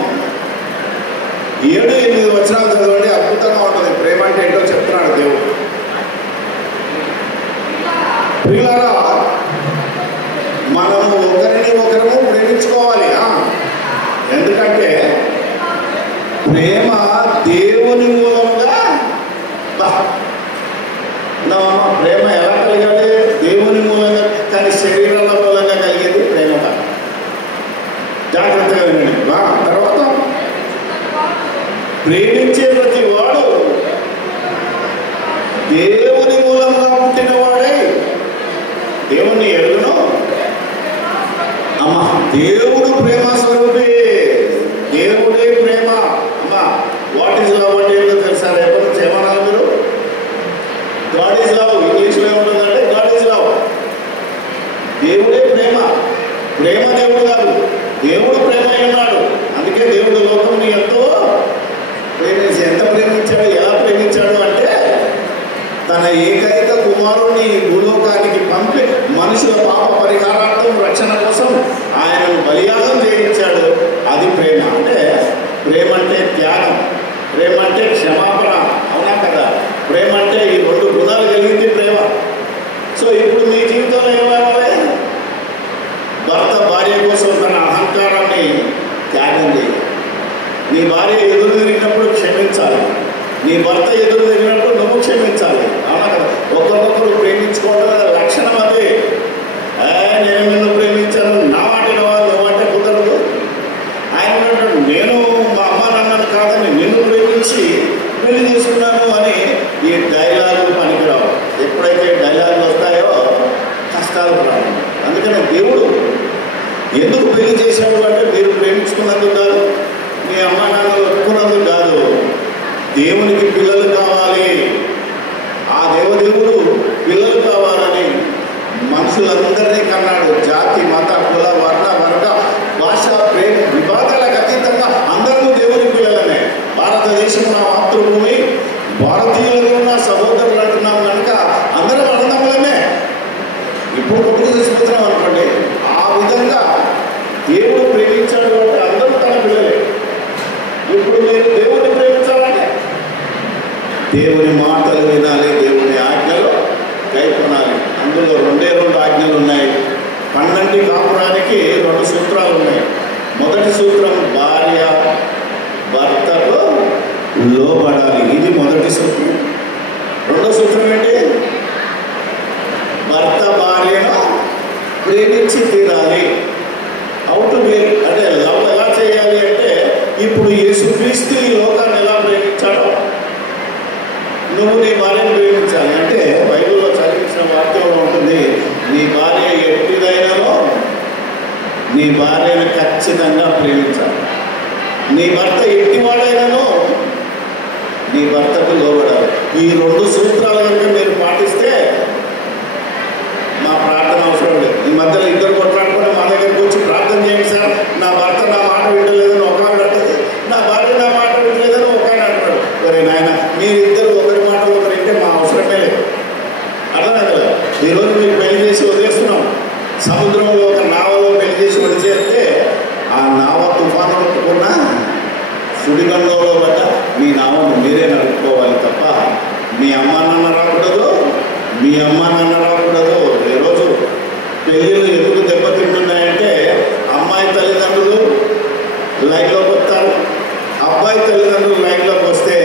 7-8 వచనాలు చదవండి. అద్భుతంగా ఉంటుంది. ప్రేమ అంటే ఏంటో చెప్తున్నాడు దేవుడు. ప్రియులారా, మనము ఒకరిని ఒకరము ప్రేమించుకోవాలి. ఎందుకంటే ప్రేమ దేవుని మూలంగా ప్రేమ ఎలా కలిగాలి? దేవుని మూలంగా. కానీ శరీరాల మూలంగా కలిగేది ప్రేమ కాదు. జాగ్రత్తగా వినండి. తర్వాత ప్రేమించే ప్రతి వాడు దేవుని మూలంగా పుట్టినవాడే దేవుణ్ణి ఎరుగును. అమ్మా దేవుడు ప్రేమ స్వరూపే, దేవుడే ప్రేమ. అమ్మా వాట్ ఈజ్ లవ్ అంటే ఏంటో తెలుసా? రేపటి నుంచి ఏమన్నా మీరు గాడ్ ఈజ్ లవ్ ఇంగ్లీష్లో ఏముంటుందంటే గాడ్ ఈజ్ లవ్. దేవుడే ప్రేమ. ప్రేమ దేవుడు కాదు, దేవుడు ప్రేమ ఉన్నాడు. అందుకే దేవుడు లోకంని ఎంతో ప్రేమించి, ఎంత ప్రేమించాడు, ఎలా ప్రేమించాడు అంటే తన ఏకైక కుమారుణ్ణి భూలోకానికి పంపి మనుషుల పాప పరిహారార్థం రక్షణ కోసం ఆయనను బలియాగం చేయించాడు. అది ప్రేమ. అంటే ప్రేమ అంటే త్యాగం, ప్రేమ అంటే క్షమాపణ. అవునా కదా? ప్రేమ అంటే ఈ 2 గుణాలు కలిగింది ప్రేమ. సో ఇప్పుడు మీ జీవితంలో ఏమవ్వాలి? భర్త భార్య కోసం తన అహంకారాన్ని త్యాగం చేయాలి. నీ భార్య ఎదురు తిరిగినప్పుడు క్షమించాలి, నీ భర్త ఎదురు తిరిగినప్పుడు నువ్వు క్షమించాలి. అవునా కదా? ఒకరికొకరు ప్రేమించుకోవడం లక్షణం అదే. నేను నిన్ను ప్రేమించాను, నా వాటిన వాళ్ళు నువ్వు అంటే కుదరదు. ఆయన నేను మా అమ్మ నాన్నను కాదని నిన్ను ప్రేమించి పెళ్లి చేసుకున్నాను అని ఈ డైలాగులు పనికిరావు. ఎప్పుడైతే డైలాగులు వస్తాయో కష్టాలు రావు. అందుకనే దేవుడు ఎందుకు పెళ్లి చేశాడు అంటే మీరు ప్రేమించుకున్నందుకు కాదు, మీ అమ్మ నాన్నలు ఒప్పుకున్నందుకు కాదు, దేవుని మాటలు వినాలి, దేవుని ఆజ్ఞలు కైకొనాలి. అందులో 2 ఆజ్ఞలు ఉన్నాయి. 12 కాపురానికి 2 సూత్రాలు ఉన్నాయి. మొదటి సూత్రం భార్య భర్తకు లోబడాలి, ఇది మొదటి సూత్రం. రెండో సూత్రం ఏంటి? భర్త భార్యను ప్రేమించి తీరాలి. అవుట్ అంటే లవ్ ఎలా చేయాలి అంటే, ఇప్పుడు యేసుక్రీస్తు ఈ లోకాన్ని ఎలా ప్రేమించాడో నువ్వు నీ భార్యను ప్రేమించాలి. అంటే బైబిల్లో చదివించిన వాక్యంలో ఉంటుంది, నీ భార్య ఎట్టిదైనానో నీ భార్యను ఖచ్చితంగా ప్రేమించాలి. నీ భర్త ఎట్టివాడైనానో నీ భర్తకు లోబడాలి. ఈ 2 సూత్రాలు కనుక మీరు పాటిస్తే మా ప్రార్థన అవసరం లేదు. ఈ మధ్యలో ఇద్దరు కొట్లాడుకొని మా దగ్గరికి వచ్చి ప్రార్థన చేయండి సార్, నా భర్త నా మాట వింటలేదని ఒక ఆవిడ అంటుంది, నా భార్య నా మాట వింటలేదని ఒక ఆయన అంటాడు. ఒరే నాయన, మీరిద్దరు ఒకరి మాట ఒకరు వింటే మా అవసరమే లేదు. అర్థమే కదా. ఈరోజు మీరు పెళ్లి చేసి వదిలేస్తున్నాం. సముద్రంలో ఒక నావలో పెళ్లి చేసి వదిలేస్తే ఆ నావ తుఫాను కొట్టుకున్నా సుడిగండంలో పడ్డ మీ నావను మీరే నడుపుకోవాలి తప్ప మీ అమ్మ నాన్న రాకూడదు, మీ అమ్మ నాన్న రాకూడదు. ఈరోజు పెళ్ళిళ్ళు ఎందుకు దెబ్బతింటున్నాయంటే, అమ్మాయి తల్లిదండ్రులు లైన్లోకి వస్తారు, అబ్బాయి తల్లిదండ్రులు లైన్లోకి వస్తే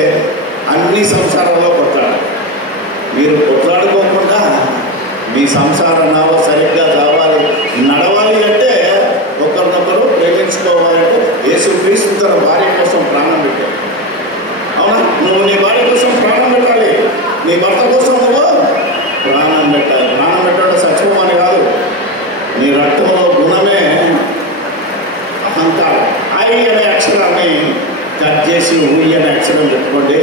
అన్ని సంసారాల్లో కొట్లాడాలి. మీరు కొట్లాడుకోకుండా మీ సంసార నావ సరిగ్గా కావాలి, నడవాలి అంటే ఒకరినొకరు ప్రేమించుకోవాలంటే యేసుక్రీస్తు తన భార్య కోసం ప్రాణం పెట్టాడు. అవునా? నువ్వు నీ భార్య కోసం ప్రాణం పెట్టాలి, నీ భర్త కోసం నువ్వు ప్రాణం పెట్టాలి. ప్రాణం పెట్టడం సత్యం అని కాదు. నీ రక్తంలో గుణమే అహంకారం. ఐ అనే అక్షరాన్ని కట్ చేసి ఉయ్ అనే అక్షరం పెట్టుకోండి.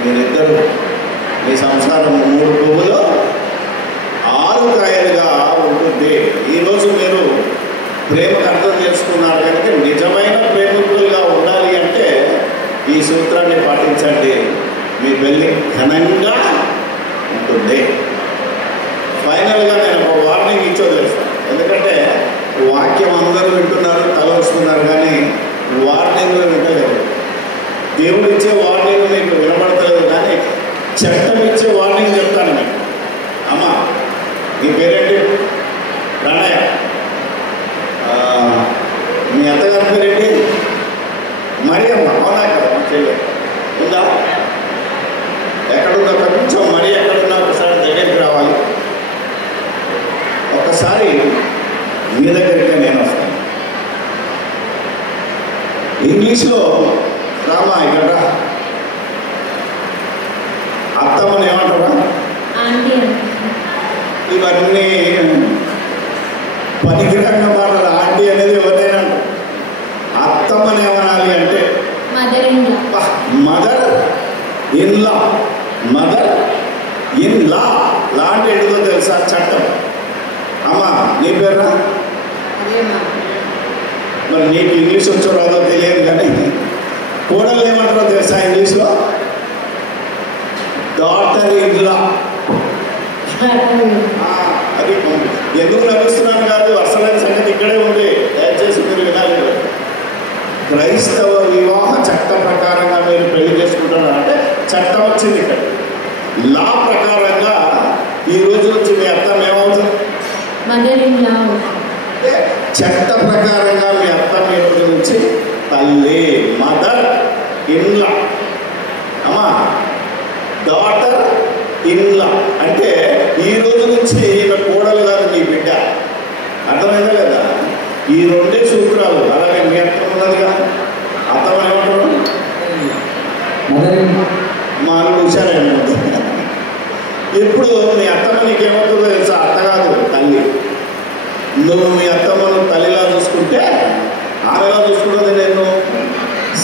మీరిద్దరు మీ సంసారం 3 పువ్వులు 6 కాయలుగా ఉంటుంది. ఈరోజు మీరు ప్రేమకు అర్థం చేసుకున్నారు కనుక నిజమైన ప్రేమికులుగా ఉండాలి అంటే ఈ సూత్రాన్ని పాటించండి. మీ పెళ్ళి ఘనంగా ఉంటుంది. ఫైనల్గా నేను ఒక వార్నింగ్ ఇచ్చోదిస్తాను. ఎందుకంటే వాక్యం అందరూ వింటున్నారు, తల వస్తున్నారు, కానీ వార్నింగ్లు వింటలేదు. దేవుడు ఇచ్చే వార్నింగ్ మీకు వినపడతలేదు, కానీ చట్టం ఇచ్చే వార్నింగ్ చెప్తాను మీకు. అమ్మా, నీ పేరేంటి? ప్రణయ. మీ అత్తగారి పేరేంటి? మరి అమ్మ. అవునా కదా? మా చెల్లె ఉందా? ఎక్కడున్నా కొంచెం మరి ఎక్కడున్నా ఒకసారి దగ్గరికి రావాలి. ఒక్కసారి మీ దగ్గరికి నేను వస్తాను. ఇంగ్లీష్లో రామా ఇక్కడ అత్తమ్మని ఏమంటారా? ఇవన్నీ పనికిరంగ మాటలు. ఆంటీ అనేది ఎవరైనా అత్తమ్మని ఏమనాలి అంటే mother in law. Mother in law. Law అంటే ఏంటో తెలుసా? చట్టం. అమ్మా, నీ పేరునా? మరి నీకు ఇంగ్లీష్ వచ్చో రాదో తెలియదు, కానీ కోడలు ఏమంటారో తెలుసా ఇంగ్లీష్లో? Daughter in law. అది ఎందుకు నడుస్తున్నాను కాదు, అసలైన సంగతి ఇక్కడే ఉంది. దయచేసి మీరు వినాలి. క్రైస్తవ వివాహ చట్ట ప్రకారంగా మీరు పెళ్లి చేసుకుంటున్నారంటే చట్టం వచ్చింది ఇక్కడ. లా ప్రకారంగా ఈ రోజు నుంచి మీ అర్థం ఏమవుతుంది? చట్ట ప్రకారంగా మీ అర్థం ఈ రోజు నుంచి తల్లి, మదర్ ఇన్ లా. అమ్మా, డాటర్ ఇన్ లా అంటే ఈ రోజు నుంచి ఈమె కోడలు కాదు, నీ బిడ్డ. అర్థమైందా లేదా? ఈ 2 సూత్రాలు. అలాగే మీ అర్థం ఉన్నదిగా. అర్థం ఏమంటారు? మా అల్లుడు హుషారైన ఇప్పుడు మీ అత్తమ్మ నీకేమవుతుందో తెలుసా? అత్త కాదు, తల్లి. నువ్వు మీ అత్తమ్మను తల్లిలా చూసుకుంటే ఆమెలా చూసుకుంటుంది నేను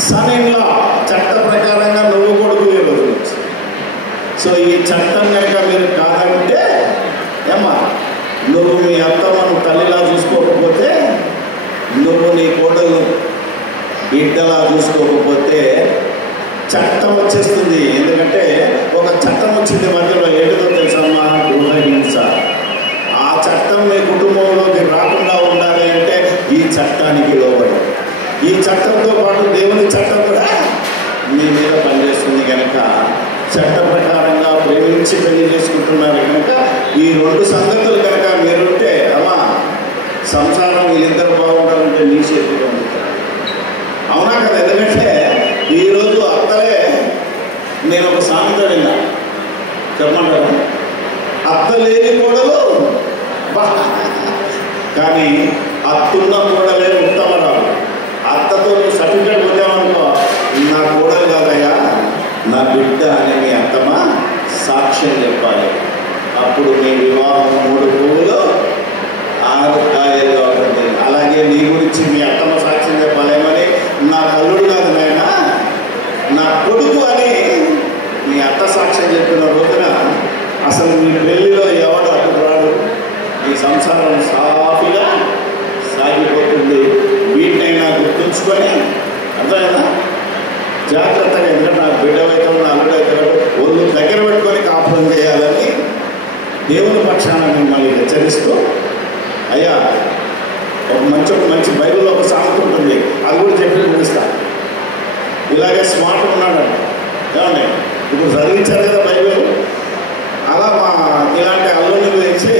సన్ ఇన్ లా. చట్ట ప్రకారంగా నువ్వు కొడుకు ఈ రోజు నుంచి. సో ఈ చట్టం కనుక మీరు కాదంటే ఏమ్మా, నువ్వు మీ అత్తమ్మను తల్లిలా చూసుకోకపోతే, నువ్వు నీ కోడలు బిడ్డలా చూసుకోకపోతే చట్టం వచ్చేస్తుంది. ఎందుకంటే ఒక చట్టం వచ్చింది మధ్యలో. ఏంటో తెలుసమ్మా? గృహహింస. ఆ చట్టం మీ కుటుంబంలోకి రాకుండా ఉండాలి అంటే ఈ చట్టానికి లోబడి, ఈ చట్టంతో పాటు దేవుని చట్టం కూడా మీ మీద పనిచేస్తుంది కనుక చట్ట ప్రకారంగా ప్రేమించి పెళ్లి చేసుకుంటున్నారు కనుక ఈ రెండు సంగతులు కనుక మీరుంటే అమ్మా సంసారం వీళ్ళిద్దరు బాగుండాలంటే నీ చేతిలో ఉంటుంది. అవునా కదా? ఎందుకంటే ఈరోజు అత్తలే, నేను ఒక సామెత విన్నా, చెప్పమంటారు, అత్త లేని కోడలు కానీ అత్తున్న కోడలే ఉత్తమరాలు. అత్తతో నువ్వు సర్టిఫికేట్ పొందామనుకో, నా కోడలు కాదయ్యా నా బిడ్డ అని మీ అత్తమ్మ సాక్ష్యం చెప్పాలి. అప్పుడు మీ వివాహం 3 పువ్వులు 6 కాయలుగా ఉంటుంది. అలాగే నీ గురించి మీ అత్తమ్మ సాక్ష్యం చెప్పాలేమని, నా కల్లుడు కాదు నాయన నా కొడుకు అని మీ అత్త సాక్ష్యం చెప్పిన రోజున అసలు మీ పెళ్లిలో ఎవడు అడ్డురాడు, మీ సంసారం సాఫీగా సాగిపోతుంది. వీటినైనా గుర్తుంచుకొని అర్థమైనా జాగ్రత్తగా, ఎందుకంటే నా బిడ్డవైతే నా అల్లుడైతే ఒళ్ళు దగ్గర పెట్టుకొని కాపురం చేయాలని దేవుని పక్షాన మిమ్మల్ని హెచ్చరిస్తూ, అయ్యా ఒక మంచి బైబిల్లో ఒక సామెత ఉంటుంది, అది కూడా చెప్పి చూపిస్తా. ఇలాగే స్మార్ట్ ఉన్నాడండి ఏమండి, ఇప్పుడు చదివించారు కదా బైబిల్, అలా ఇలాంటి అల్లుని గురించి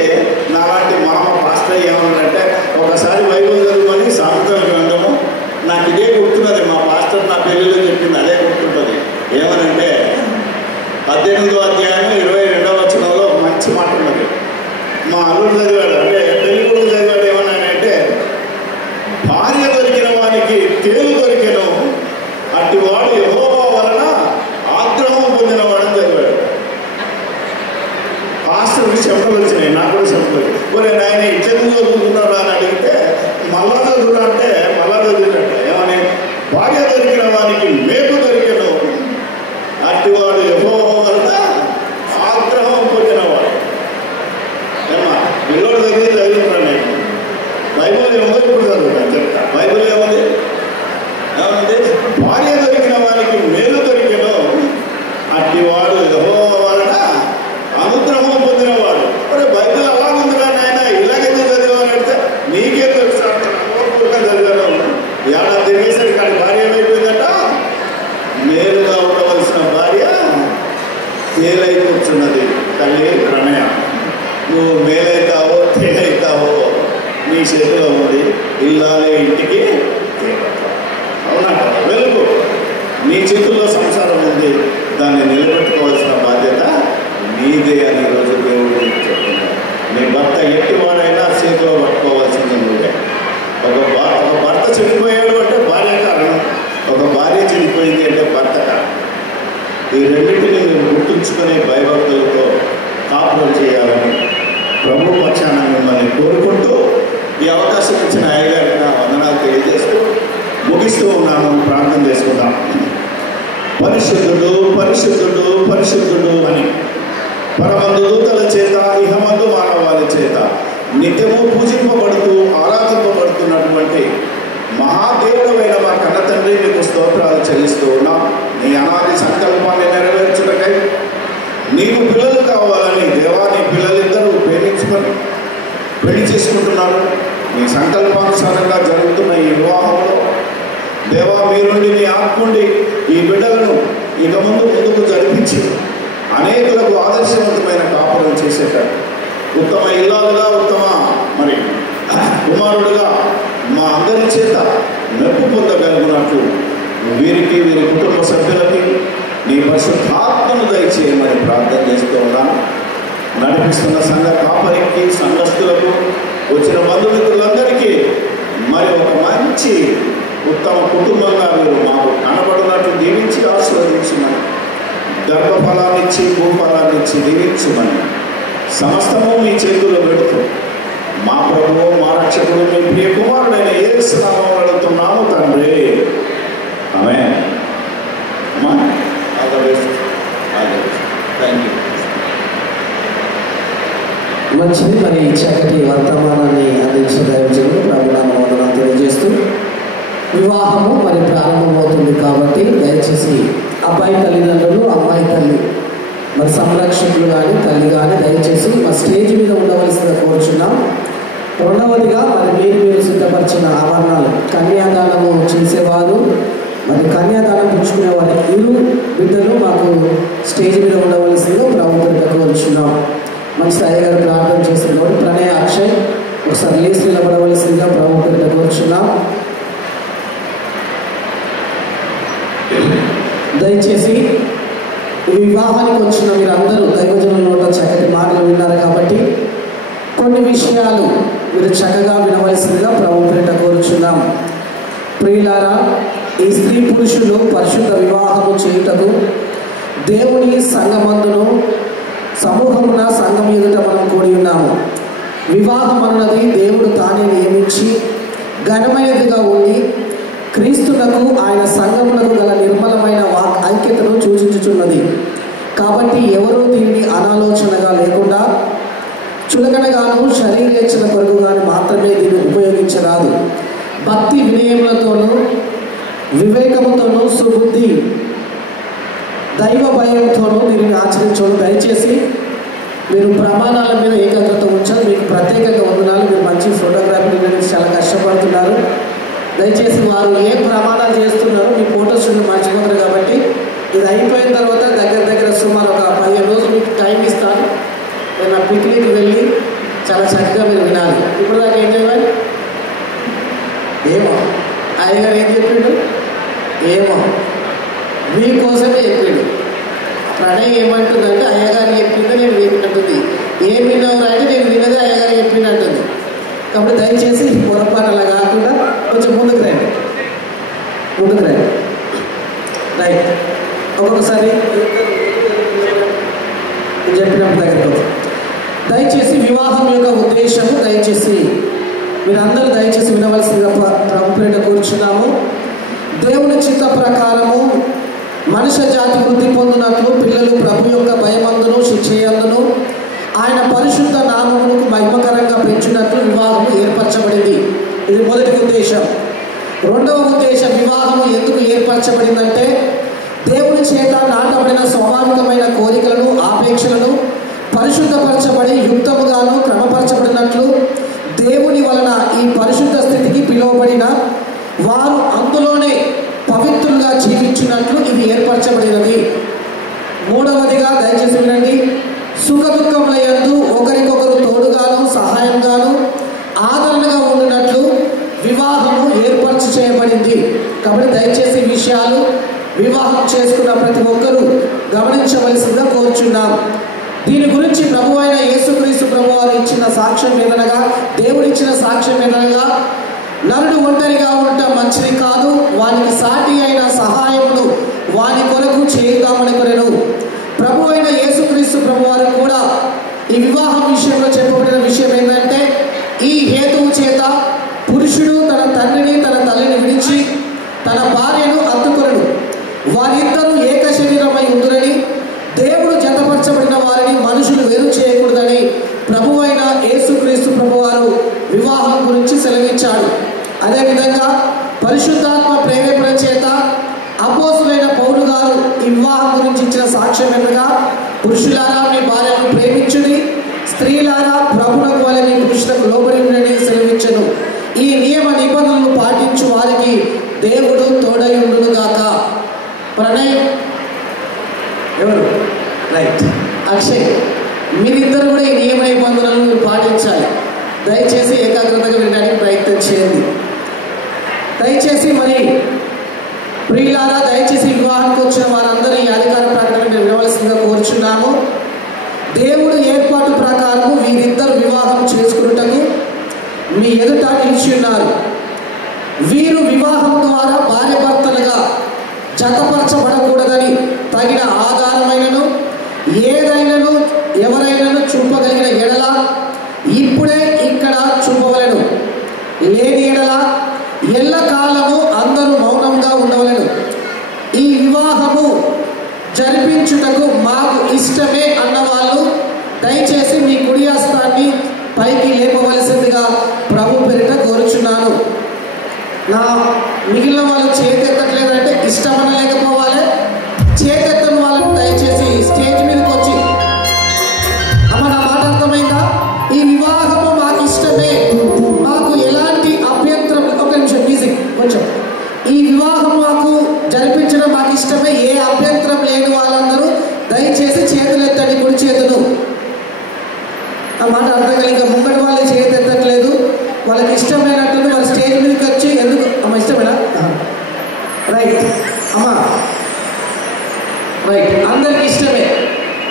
నాలాంటి మామ పాస్టర్ ఏమన్నాడంటే, ఒకసారి బైబిల్ చదువుకొని సామెతల గ్రంథము నాకు ఇదే గుర్తున్నది, మా పాస్టర్ నా పెళ్ళిలో చెప్పింది అదే గుర్తుంటుంది. ఏమనంటే 18వ అధ్యాయం 22వ వచనంలో ఒక మంచి మాట ఉన్నది. మా అల్లుడు చదివాడు, అంటే పెళ్లి కొడుకు చదివాడు, ఏమన్నానంటే భార్య దొరికిన వానికి తేలు దొరికెను, అట్టివాడు యెహోవా వలన ఆగ్రహం పొందినవాడని చదివాడు. పాస్టర్కి చెమటలు వచ్చినాయి, నాకు కూడా చెమటలు. మరి ఆయన ఇద్దరు చదువుకున్నారా అని అడిగితే మళ్ళా చదువురా అంటే మళ్ళా చదివినట్టే. ఏమని? భార్య దొరికిన వానికి మేపు దొరికెను, అట్టివాడు యెహోవా వలన ఆగ్రహం పొందినవాడు. ఏమా పిల్లోడు దగ్గర చదువుతున్నాను నేను. బైబిల్ ఏమో ఇప్పుడు చదువుతాను చెప్తా. బైబిల్ ఏముంది? భార్య దొరికిన వారికి మేలు దొరికెను, అట్టివాడు యెహోవా వలన అనుగ్రహం పొందినవాడు. మరి బైబిల్ అలా ఉందిరా నాయన, ఇలాగైతే చదివాను అంటే నీకే తెలుసు చదివాను. ఏడాది తిరిగేసరికి కానీ భార్య ఏమైపోయిందట, మేలుగా ఉండవలసిన భార్య తేలై కూర్చున్నది. తల్లి ప్రణయ, నువ్వు మేలైతావో తేలైతావో నీ చేతిలో ఉంది. ఇల్లాలే ఇంటికి అవునా కదా? వెలుగు నీ చేతుల్లో సంసారం ఉంది, దాన్ని నిలబెట్టుకోవాల్సిన బాధ్యత నీదే అని ఈరోజు దేవుడు చెప్తున్నాడు. నీ భర్త ఎట్టివాడైనా చేతిలో పట్టుకోవాల్సింది నువ్వే. ఒక భర్త చెడిపోయాడు అంటే భార్య కారణం, ఒక భార్య చెడిపోయింది అంటే భర్త కారణం. ఈ రెండింటిని మీరు గుర్తుంచుకునే భయభక్తులతో కాపురం చేయాలని ప్రభు పక్షాన మిమ్మల్ని కోరుకుంటూ ఈ అవకాశం ఇచ్చిన అయ్యగారికి నా వందనాలు తెలియజేస్తూ ముగిస్తూ ఉన్నాను. ప్రార్థన చేసుకుందాం. పరిశుద్ధుడు పరిశుద్ధుడు పరిశుద్ధుడు అని పరమందు దూతల చేత ఇహమందు మానవాళి చేత నిత్యము పూజింపబడుతూ ఆరాధింపబడుతున్నటువంటి మహాదేవుడమైన మా కన్న తండ్రి మీకు స్తోత్రాలు చెల్లిస్తూ ఉన్నాం. నీ అనాది సంకల్పాన్ని నెరవేర్చుటకై నీకు పిల్లలు కావాలని దేవా, నీ పిల్లలిద్దరూ ప్రేమించుకొని పెళ్లి చేసుకుంటున్నారు. నీ సంకల్పానుసారంగా జరుగుతున్న ఈ వివాహంలో దేవా, మీరుండి నీ ఆత్ముండి ఈ బిడ్డలను ఇక ముందుకు జరిపించి అనేకులకు ఆదర్శవంతమైన కాపురం చేసేటట్టు ఉత్తమ ఇల్లాలుగా, ఉత్తమ మరి కుమారుడుగా మా అందరి చేత మెప్పు పొందగలుగునట్లు వీరికి వీరి కుటుంబ సభ్యులకి నీ పరిశుద్ధాత్మను దయచేయమని ప్రార్థన చేస్తూ ఉన్నాను. నడిపిస్తున్న సంఘ కాపరికి, సంఘస్థులకు, వచ్చిన బంధుమిత్రులందరికీ మరి ఒక మంచి ఉత్తమ కుటుంబంగా మీరు మాకు కనబడినట్లు దీవించి ఆశీర్వదించమని, గర్భఫలాన్నిచ్చి భూఫలాన్నిచ్చి దీవించమని సమస్తము మీ చేతుల్లో పెడుతూ మా ప్రభువు, మా రక్షకుడు, మీ ప్రియ కుమారుడైన యేసు నామములో అడుగుతున్నాము తండ్రి. ఆమేన్. మంచిది. మరి చక్కటి వర్తమానాన్ని అందించిన దైవజనులు ప్రభునామ వందనాలు తెలియజేస్తూ వివాహము మరి ప్రారంభమవుతుంది కాబట్టి దయచేసి అబ్బాయి తల్లిదండ్రులు, అమ్మాయి తల్లి మరి సంరక్షకులు కానీ తల్లి కానీ దయచేసి మా స్టేజ్ మీద ఉండవలసిందిగా కోరుచున్నాం. రెండవదిగా మరి మీరు సిద్ధపరిచిన ఆభరణాలు, కన్యాదానము చేసేవారు మరి కన్యాదానం ఆడిపించుకునే వారి ఇరు బిడ్డలు మాకు స్టేజ్ మీద ఉండవలసిందిగా ప్రభుత్వం కోరుచున్నాం. మంచి అయ్యగారు ప్రార్థన చేస్తున్నవాడు ప్రణయ్ అక్షయ్ ఒకసారి లేచి నిలబడవలసిందిగా ప్రభుత్వం కోరుచున్నాం. దయచేసి ఈ వివాహానికి వచ్చిన మీరందరూ దైవజనుల నోట చక్కటి మాటలు విన్నారు కాబట్టి కొన్ని విషయాలు మీరు చక్కగా వినవలసిందిగా ప్రభుత్వం కోరుచున్నాం. ప్రియులారా, ఈ స్త్రీ పురుషులు పరిశుద్ధ వివాహము చేయుటకు దేవుని సంఘమందును సమూహమున సంఘం ఎదుట మనం కూడి ఉన్నాము. వివాహం అన్నది దేవుడు తానే నియమించి ఘనమైనదిగా ఉండి క్రీస్తునకు ఆయన సంఘమునకు గల నిర్మలమైన ఐక్యతను సూచించుచున్నది. కాబట్టి ఎవరూ దీన్ని అనాలోచనగా లేకుండా చులకనగాను శరీరేచ్ఛన కొరకు కానీ మాత్రమే దీన్ని ఉపయోగించరాదు. భక్తి వినయములతోనూ వివేకముతోనూ సుబుద్ధి దైవ భయంతోనూ దీనిని ఆచరించడం. దయచేసి మీరు ప్రమాణాల మీద ఏకాగ్రత ఉంచాలి. మీకు ప్రత్యేకంగా వందనాలు. మీరు మంచి ఫోటోగ్రఫీ చాలా కష్టపడుతున్నారు. దయచేసి వారు ఏ ప్రమాణాలు చేస్తున్నారో మీ ఫోటోస్ మర్చిపోతారు. కాబట్టి ఇది అయిపోయిన తర్వాత దగ్గర సుమారు ఒక 15 రోజులు మీకు టైం ఇస్తాను. నేను ఆ పిక్నిక్ వెళ్ళి చాలా చక్కగా మీరు వినాలి. ఇప్పుడు దాకా ఏం చేయాలి? ఏమో అయ్యగారు ఏం చెప్పిండు? ఏమో మీకోసమే చెప్పిండు. ప్రణయ్ ఏమంటుందంటే అయ్యగారు చెప్పిందో నేను విన్నట్టుంది. ఏం విన్నావు అంటే నేను విన్నదే అయ్యగారు చెప్పినట్టుంది. కాబట్టి దయచేసి పొరపాటు అలా కాకుండా కొంచెం ముందుకు రండి. రైట్. ఒక్కొక్కసారి చెప్పినప్పుడు దగ్గరకు దయచేసి వివాహం యొక్క ఉద్దేశము దయచేసి మీరందరూ దయచేసి వినవలసిందిగా ప్రభుపేట కూర్చున్నాము. దేవుని చిత్త ప్రకారము మనుష్య జాతి వృద్ధి పొందినట్లు పిల్లలు ప్రభు యొక్క భయమందును శిక్షయందును ఆయన పరిశుద్ధ నామమునకు మహిమకరంగా పెంచినట్లు వివాహము ఏర్పరచబడింది. ఇది మొదటి ఉద్దేశం. రెండవ ఉద్దేశం, వివాహము ఎందుకు ఏర్పరచబడిందంటే దేవుని చేత నాటబడిన స్వాభావికమైన కోరికలను ఆపేక్షలను పరిశుద్ధపరచబడి యుక్తముగాను క్రమపరచబడినట్లు దేవుని వలన ఈ పరిశుద్ధ స్థితికి పిలువబడిన వారు అందులోనే పవిత్రులుగా జీవించినట్లు ఇది ఏర్పరచబడినది. మూడవదిగా దయచేసి వినండి, సుఖ దుఃఖములందు ఒకరికొకరు తోడుగాను సహాయంగాను ఆదరణగా ఉండినట్లు వివాహము ఏర్పరచ చేయబడింది. కాబట్టి దయచేసి విషయాలు వివాహం చేసుకున్న ప్రతి ఒక్కరూ గమనించవలసిందిగా కోరుచున్నాం. దీని గురించి ప్రభు అయిన యేసుక్రీస్తు ప్రభు వారు ఇచ్చిన సాక్ష్యం ఏదనగా, దేవుడిచ్చిన సాక్ష్యం ఏదనగా, నరుడు ఒంటరిగా ఉండటం మంచిది కాదు, వానికి సాటి అయిన సహాయమును వాని కొరకు చేయుదామని కొరెను. ప్రభు అయిన యేసుక్రీస్తు ప్రభు వారు కూడా ఈ వివాహం విషయంలో చెప్పబడిన విషయం ఏంటంటే, ఈ హేతువు చేత పురుషుడు తన తండ్రిని తన తల్లిని విడిచి తన భార్యను హత్తుకొనెను, వారిద్దరూ ఏక శరీరమై ఉందురని, దేవుడు జతపరచబడిన వారిని మనుషులు వేరు చేయకూడదని ప్రభు అయిన యేసుక్రీస్తు ప్రభు వారు వివాహం గురించి సెలవిచ్చాడు. అదేవిధంగా పరిశుద్ధాత్మ ప్రేరేపణ చేత అపోస్తులైన పౌలు గారు ఈ వివాహం గురించి ఇచ్చిన సాక్ష్యం ఏమనగా, పురుషులారా మీ భార్యను ప్రేమించుడి, స్త్రీలారా ప్రభువునకు వలె మీ పురుషులకు లోబడి ఉండని సెలవిచ్చెను. ఈ నియమ నిబంధనలు పాటించు వారికి దేవుడు తోడై ఉండును గాక. ప్రణయ్ ఎవరు? రైట్. అక్షయ్, మీరిద్దరు కూడా ఈ నియమ నిబంధనలను మీరు పాటించాలి. దయచేసి ఏకాగ్రతగా వినడానికి ప్రయత్నం చేయండి. దయచేసి మరి ప్రియులారా, దయచేసి వివాహానికి వచ్చిన వారందరూ ఈ అధికార ప్రకటన మేము వినవలసిందిగా కోరుచున్నాము. దేవుడు ఏర్పాటు ప్రకారము వీరిద్దరు వివాహం చేసుకున్నటకు మీ ఎదుట నిలిచి ఉన్నారు. వీరు వివాహం ద్వారా భార్య భర్తలుగా జతపరచబడకూడదని తగిన ఆధారమైనను ఏదైనాను ఎవరైనాను చూపగలిగిన ఎడల ఇప్పుడే ఇక్కడ చూపవలెను. లేని ఎడల ఎల్లకాలము అందరూ మౌనంగా ఉండవలెను. ఈ వివాహము జరిపించుటకు మాకు ఇష్టమే అన్నవాళ్ళు దయచేసి మీ కుడి హస్తాన్ని పైకి లేపవలసిందిగా ప్రభు పేరిట కోరుచున్నాను. నా మిగిలిన వాళ్ళు చేతెత్తట్లేదంటే ఇష్టమన లేకపోవాలి. చేతెత్తని వాళ్ళని దయచేసి స్టేజ్ మీదకి వచ్చి, అమ్మ నా మాట అర్థమైందా? ఈ వివాహము మాకు ఇష్టమే, మాకు ఎలాంటి అభ్యంతరం, ఒక నిమిషం మ్యూజిక్ కొంచెం, ఈ వివాహం మాకు జరిపించడం మాకు ఇష్టం ఇష్టమే. ఏ అభ్యంతరం లేని వాళ్ళందరూ దయచేసి చేతులు ఎత్తండి, కుడి చేతులు. ఆ మాట అర్థం కలిగి ఇంకా ముంగటి వాళ్ళే చేతి ఎత్తట్లేదు. వాళ్ళకి ఇష్టమైనట్టు వాళ్ళ స్టేజ్ మీదకి వచ్చి ఎందుకు అమ్మ ఇష్టమేనా? రైట్ అమ్మా, రైట్, అందరికి ఇష్టమే,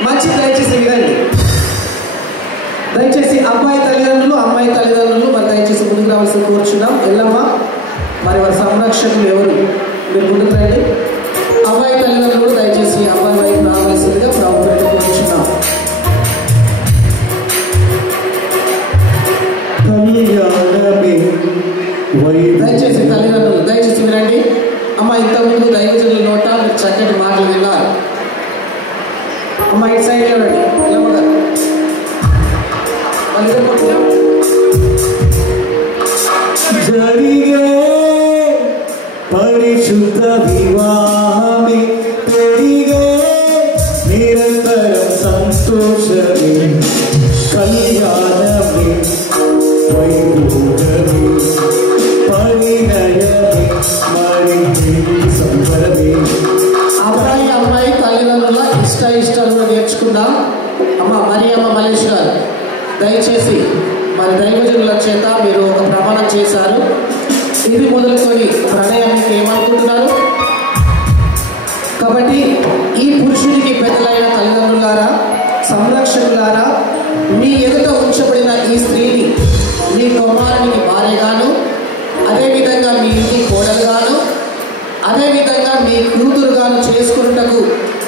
మంచి. దయచేసి వినండి, దయచేసి అబ్బాయి తల్లిదండ్రులు అమ్మాయి తల్లిదండ్రులు మరి దయచేసి ముందుకు రావాల్సి కోరుచున్నాం. వెళ్ళమ్మా, మరి వారి సంరక్షకులు ఎవరు మీరు ముందుకు రండి. అబ్బాయి తల్లిదండ్రులు దయచేసి అబ్బాయి వైపు రావాల్సిందిగా ప్రభుత్వం కోరుచున్నాం. దయచేసి తల్లిదండ్రులు దయచేసి వినండి. అమ్మ, ఇంతకుముందు దైవజనుల నోట మీరు చక్కటి మాటలు విన్నారు. అమ్మ ఇటు సైడ్ రండి. జరిగే పరిశుద్ధ వివాహమే పెరిగే నిరంతరం సంతోషమే కళ్యాణమే వైభోగమే పరిణయమే మరి సంబరమే. అబ్బాయి అమ్మాయి తల్లిదండ్రుల ఇష్టాలు నేర్చుకుందాం. అమ్మ అమ్మ మలేష్ గారు దయచేసి మరి దైవజనుల చేత మీరు ఒక ప్రమాణం చేశారు. ఇది మొదలుకొని ప్రణయం మీకు ఏమనుకుంటున్నారు? కాబట్టి ఈ పురుషుడికి పెద్దలైన తల్లిదండ్రులారా, సంరక్షకులారా, మీ ఎదుట ఉంచబడిన ఈ స్త్రీని మీ కుమారునికి భార్యగాను, అదేవిధంగా మీ ఇంటి కోడలుగాను, అదేవిధంగా మీ కూతురుగాను చేసుకున్నటకు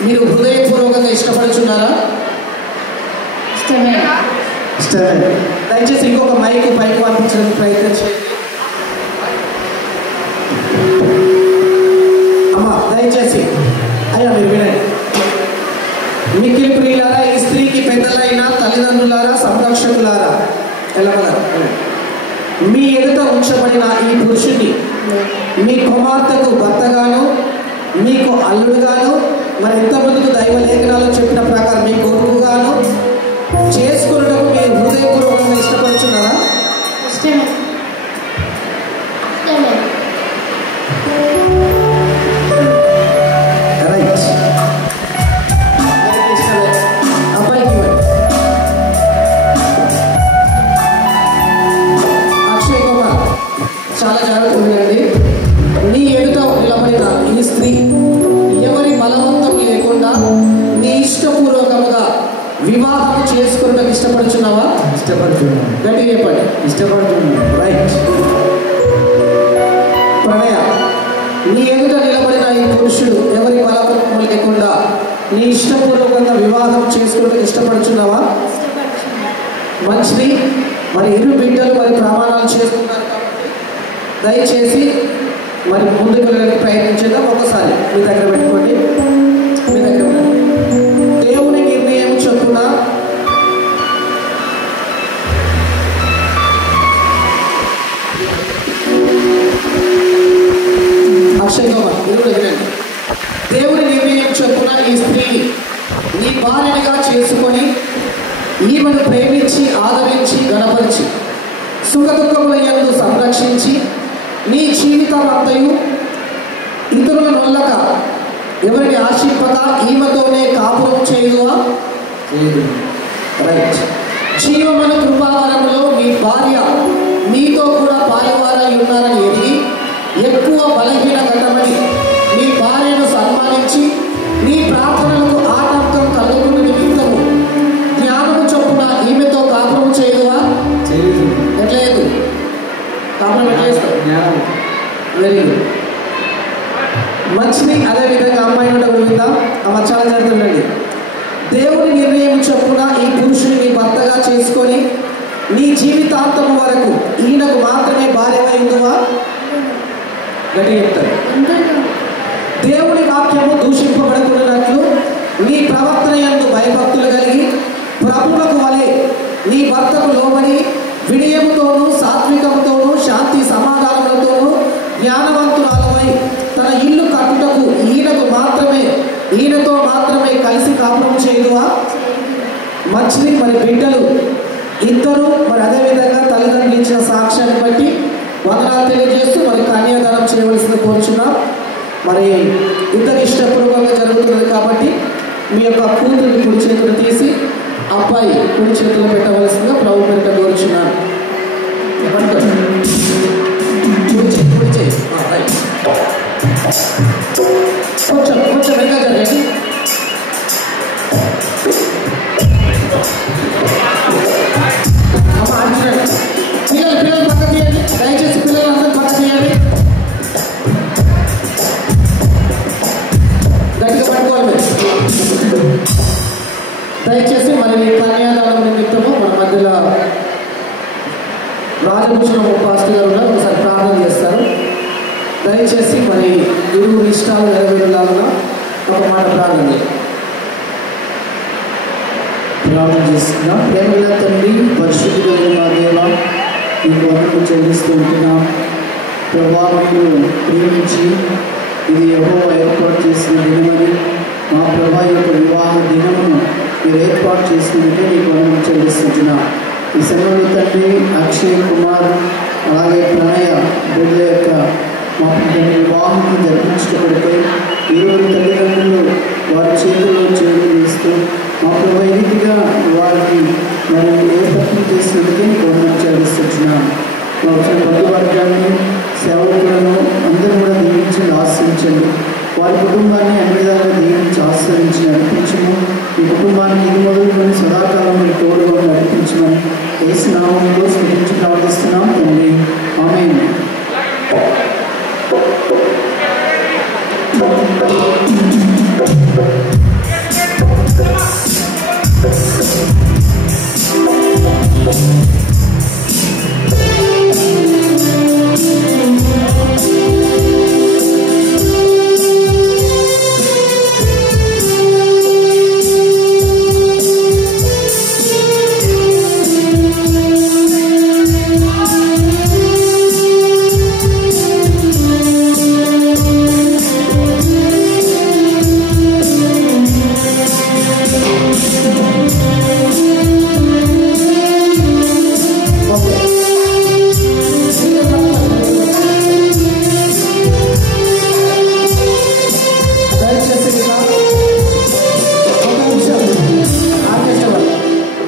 మీరు హృదయపూర్వకంగా ఇష్టపడుచున్నారా? ఇష్టమే. దయచేసి ఇంకొక మైక్ పైకి పంపించడానికి ప్రయత్నం చేయండి. అమ్మా దయచేసి అయ్యా మీరు వినండి. మిక్కిలి ప్రియులారా, ఈ స్త్రీకి పెద్దలైన తల్లిదండ్రులారా, సంరక్షకులారా, ఎల్లమగారు, మీ ఎదుట ఉంచబడిన ఈ పురుషుని మీ కుమార్తెకు భర్తగాను, మీకు అల్లుడుగాను, మరి ఎంతమందికి దైవ లేఖనాలు చెప్పిన ప్రకారం మీ కొడుకుగాను చేసుకున్నటకు మీరు హృదయపూర్వకంగా ఇష్టపడుచున్నారా? ఇష్టమే. రైట్, అబ్బాయికి అక్షయ్ కుమార్ చాలా జాగ్రత్తగా వినండి. నీ ఎదుట నిలబడిన ఈ స్త్రీ ఎవరి బలవంతం లేకుండా నీ ఇష్టపూర్వకముగా వివాహం చేసుకున్నట్టు ఇష్టపడుచున్నావా? ఇష్టపడుతున్నాను. గట్టిగా చెప్పండి. ఇష్టపడుతున్నాను. రైట్. ప్రణయ, నీ ఎదుట నిలబడిన ఈ పురుషుడు ఎవరి బలవంతం లేకుండా నీ ఇష్టపూర్వకంగా వివాహం చేసుకున్నట్టు ఇష్టపడుచున్నావా? మంచిది. మరి ఇరు బిడ్డలు మరి ప్రమాణాలు చేసుకున్నారు కాబట్టి దయచేసి మరి ముందుకు వెళ్ళడానికి ప్రయత్నించేద్దాం. ఒకసారి మీ దగ్గర పెట్టుకోండి, మీ దగ్గర దేవుని నిర్ణయం చొప్పున అక్షయ్ కుమార్ వినండి. దేవుని నిర్ణయం చొప్పున ఈ స్త్రీని నీ భార్యగా చేసుకొని ఈమెను ప్రేమించి ఆదరించి గణపరిచి సుఖ దుఃఖములందు సంరక్షించి నీ జీవితం అంతయు ఇతరుల నొల్లక ఎవరిని ఆశింపక ఈమెతోనే కాపురం చేయువా? రైట్. జీవమున కృపావరములో మీ భార్య మీతో కూడా పాలువారై ఉన్నారని ఎరిగి ఎక్కువ బలహీన ఘటమని మీ భార్యను సన్మానించి నీ ప్రార్థనలకు ఆటంకం కలుగుకున్న నిమిత్తము జ్ఞానము చొప్పున ఈమెతో కాపురం చేయువా? ఎట్లేదు కాపురం ఎట్లేస్తావు? వెరీ గుడ్, మంచిది. అదేవిధంగా అమ్మాయి కూడా విందాం. అమ్మ చాలా జరుగుతుందండి. దేవుని నిర్ణయం చొప్పున ఈ పురుషుని భర్తగా చేసుకొని నీ జీవితాంతం వరకు ఈయనకు మాత్రమే భార్యగా ఉండువా? గట్టి చెప్తారు. దేవుని వాక్యము దూషింపబడకున్నట్లు నీ ప్రవర్తన యందు భయభక్తులు కలిగి ప్రభువులకు వలె నీ భర్తకు లోబడి వినయముతోనూ సాత్వికముతోనూ శాంతి సమాధానములతోనూ జ్ఞానవంతురాలమై తన ఇల్లు కట్టుటకు ఈయనతో మాత్రమే కలిసి కాపురం చేయుదువా? మంచిది. మరి బిడ్డలు ఇద్దరు మరి అదేవిధంగా తల్లిదండ్రులు ఇచ్చిన సాక్ష్యాన్ని బట్టి వందనాలు తెలియజేస్తూ మరి కన్యాదానం చేయవలసిన కోరుచున్నాం. మరి ఇద్దరు ఇష్టపూర్వకంగా జరుగుతున్నది కాబట్టి మీ యొక్క కూతురిని కుడి చేతులు తీసి అబ్బాయి కుడి చేతులు పెట్టవలసిందిగా ప్రభు పేరిట కోరుచున్నాను. కొంచెం కొంచెం వెనక జరగండి. పిల్లలు పక్క తీయండి, దయచేసి పిల్లలందరూ పక్క తీయండి. గట్టిగా పట్టుకోవాలి. దయచేసి మరి కన్యాదానం నిమిత్తము మన మధ్యలో రాజభూషణ పాస్టర్ గారు ఉన్నారు, ఒకసారి ప్రార్థన చేస్తారు. దయచేసి మరి ఇరువురు ఇష్టాలు నెరవేరులాగా ఒక మాట ప్రార్థన చేస్తున్నా. ప్రేమగల తండ్రి, పరిశుద్ధుడైన మా దేవ, మీకు వందనములు చెల్లిస్తూ ఉంటున్నాం. ప్రభా, మీరు ప్రేమించి ఇది యెహోవా ఏర్పాటు చేసిన దినమని, మా ప్రభా యొక్క వివాహ దినమును మీరు ఏర్పాటు చేసినందుకే మీకు వందనములు చెల్లిస్తుంటున్నాం. ఈ సమయంలో తండ్రి అక్షయ్ కుమార్ అలాగే ప్రణయ బిడ్డ యొక్క మా వివాహం జరిపించబడితే ఇరువురు తల్లిదండ్రులు వారి చేతుల్లో చేతులు వేస్తూ మా ప్రభు ఈ రీతిగా వారికి మరి ఏర్పాటు చేసినందుకే గౌరవం చెల్లిస్తున్నాం. మా బంధువర్గాన్ని, సేవకులను అందరూ కూడా దీవించి ఆశ్రయించండి. వారి కుటుంబాన్ని అన్ని విధాలుగా దీవించి ఆశ్రయించి నడిపించము. ఈ కుటుంబానికి ఇది మొదలుకొని సదాకాలం మీరు తోడుగా నడిపించమని యేసు నామములో స్తుతించి ప్రార్థిస్తున్నాం తండ్రి. ఆమేన్.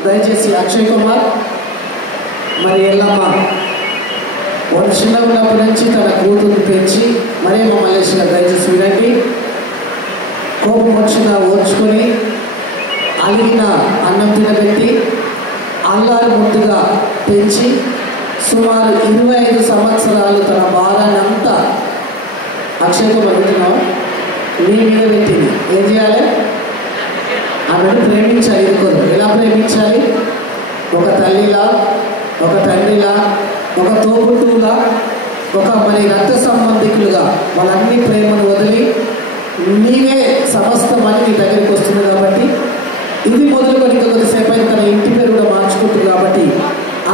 దయచేసి అక్షయ్ కుమార్ మరి ఎల్లమ్మ వాడు చిన్న ఉన్నప్పటి నుంచి తన కూతురు పెంచి మరే మల్లేష్ గారు దయచేసి వినండి. కోపం వచ్చినా ఓర్చుకొని అలిగిన అన్నం తినబెట్టి అల్లారు ముద్దుగా పెంచి సుమారు 25 సంవత్సరాలు తన భారాన్ని అంతా అక్షయ్ కుమార్ పెట్టినావు నీ మీద పెట్టింది. ఏం చేయాలి? ఆమెను ప్రేమించాలి. ఎదుర్కోరు. ఎలా ప్రేమించాలి? ఒక తల్లిలా, ఒక తండ్రిలా, ఒక తోబుట్టువులా, ఒక మరి రక్త సంబంధికులుగా వాళ్ళన్ని ప్రేమను వదిలి నీవే సమస్తం అని నీ దగ్గరికి వస్తుంది కాబట్టి ఇది మొదలుకొని కొద్దిసేపు అయిన తన ఇంటి పేరు కూడా మార్చుకుంటుంది కాబట్టి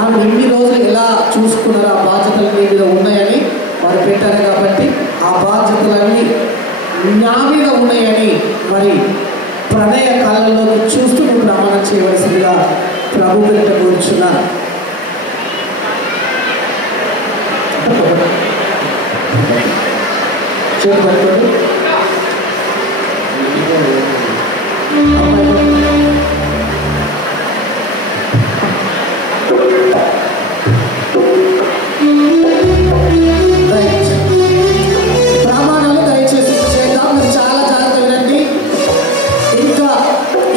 ఆమె ఇన్ని రోజులు ఎలా చూసుకున్నారో ఆ బాధ్యతలు నీ మీద ఉన్నాయని వారు పెట్టారు కాబట్టి ఆ బాధ్యతలన్నీ నా మీద ఉన్నాయని మరి ప్రణయ కాలంలోకి చూస్తూ నువ్వు ప్రమాణం చేయవలసిందిగా ప్రభు పేరిట కూర్చున్నాను. చేతి పట్టుకోండి. ప్రమాణాలు దయచేసి చేద్దాం. మీరు చాలా జాగ్రత్త వినండి. ఇంకా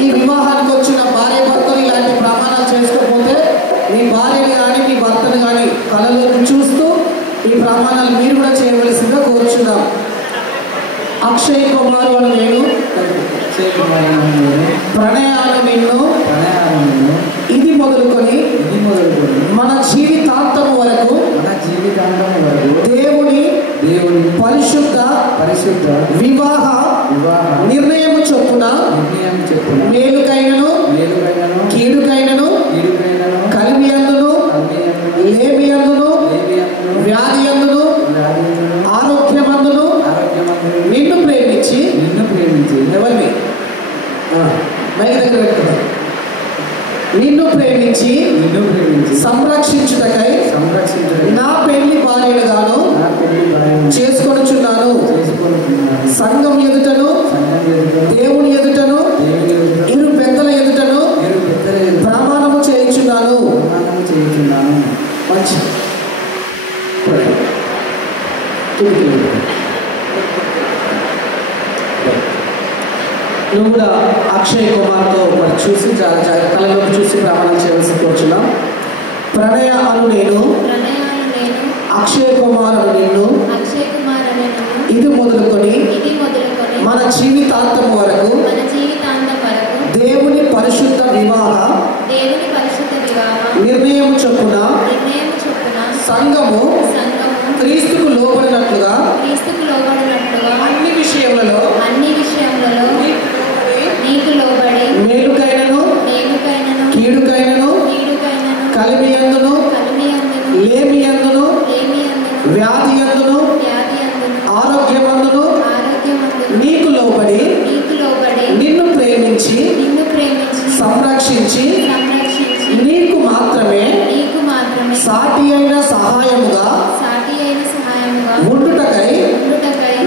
ఈ వివాహానికి వచ్చిన భార్య భర్తలు ఇలాంటి ప్రమాణాలు చేసుకోకపోతే మీ భార్యని కానీ మీ భర్తను కానీ కళలోకి చూస్తూ ఈ ప్రమాణాలు మీరు కూడా చేయవలసిందిగా కోరుచున్నాం. అక్షయ్ కుమార్ అని నేను ప్రణయాలు నిన్ను ఇది మొదలుకొని మన జీవితాంతం వరకు దేవుని పరిశుద్ధ వివాహ నిర్ణయం చొప్పున మేలుకైనను కీడుకైనను కలిమి అందును లేమి అందును వ్యాధి అందును ఆరోగ్యమందును నిన్ను ప్రేమించి ఎవరిని మైక్ దగ్గర పెట్టుకున్నారు. నిన్ను ప్రేమించి సంరక్షించుటకై నా పెళ్లి భార్యను గాను చేసుకొనుచున్నాను. సంఘం ఎదుటను దేవుని ఎదుటను ఇరు పెద్దల ఎదుటను ప్రమాణము చేయించున్నాను. మంచి నువ్వు కూడా అక్షయ్ కుమార్తో మరి చూసి కళలోకి చూసి ప్రమాణం చేయవలసి కూర్చున్నాం. ప్రణయ అను నేను అక్షయ్ కుమార్ అను నిన్ను ఇది మొదలుకొని మన జీవితాంతం వరకు దేవుని పరిశుద్ధ వివాహ నిర్ణయం చొప్పున సంఘము క్రీస్తుకు లోబడినట్లుగా అన్ని విషయములలో నీకు లోబడి మేలుకైనను కీడుకైనను కలిమి యందును లేమి యందును వ్యాధి యందును ఆరోగ్యమందును నీకు లోబడి నిన్ను ప్రేమించి సంరక్షించి నీకు మాత్రమే సాటి అయిన సహాయముగా ఉండుటకై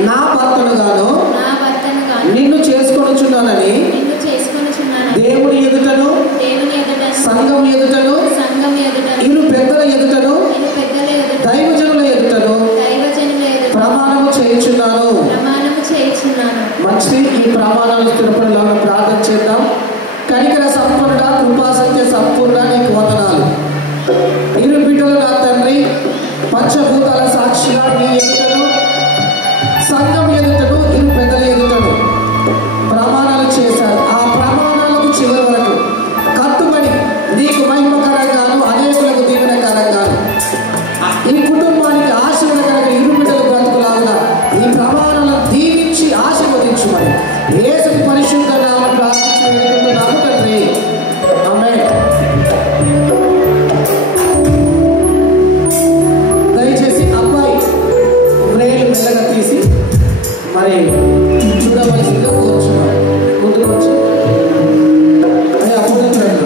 నా భర్తనుగాను నిన్ను చేసుకొనుచున్నానని దేవుని ఎదుటను సంఘం ఎదుటను ఇరు పెద్దల ఎదుటను దైవజనుల ఎదుటను ప్రమాణము చేయించున్నాను. మంచిది. ఈ ప్రమాణాలు స్థిరపడేలా ప్రార్థన చేద్దాం. కనికర సంపూర్ణ కృపా సత్య సంపూర్ణ నీకు వందనాలు. ఇరు బిడ్డలు నా తండ్రి పంచభూతాల సాక్షిగా నీ ఎదుటను సంఘం ఎదుటను ఇరు పెద్దల ఎదుటను ప్రమాణాలు చేశారు. ఆ ప్రమాణాలకు చివరి వరకు కట్టుబడి నీకు మహిమకరంగాను అనేకులకు దీవెనకరంగాను ఈ కుటుంబానికి ఆశీర్వదకరంగా ఇరు బిడ్డలు బ్రతుకులాగా ఈ ప్రమాణాలను దీవించి ఆశీర్వదించుమని యేసు పరిశుద్ధ నామమున ప్రార్థించి వేడుకుంటున్నాము తండ్రి. ఆమేన్. దయచేసి అబ్బాయి వేలు మెల్లగా తీసి మరి చూడవలసిందిగా కోరుచున్నాం. ముందుకు వచ్చి అదే అప్పుడు చూడండి.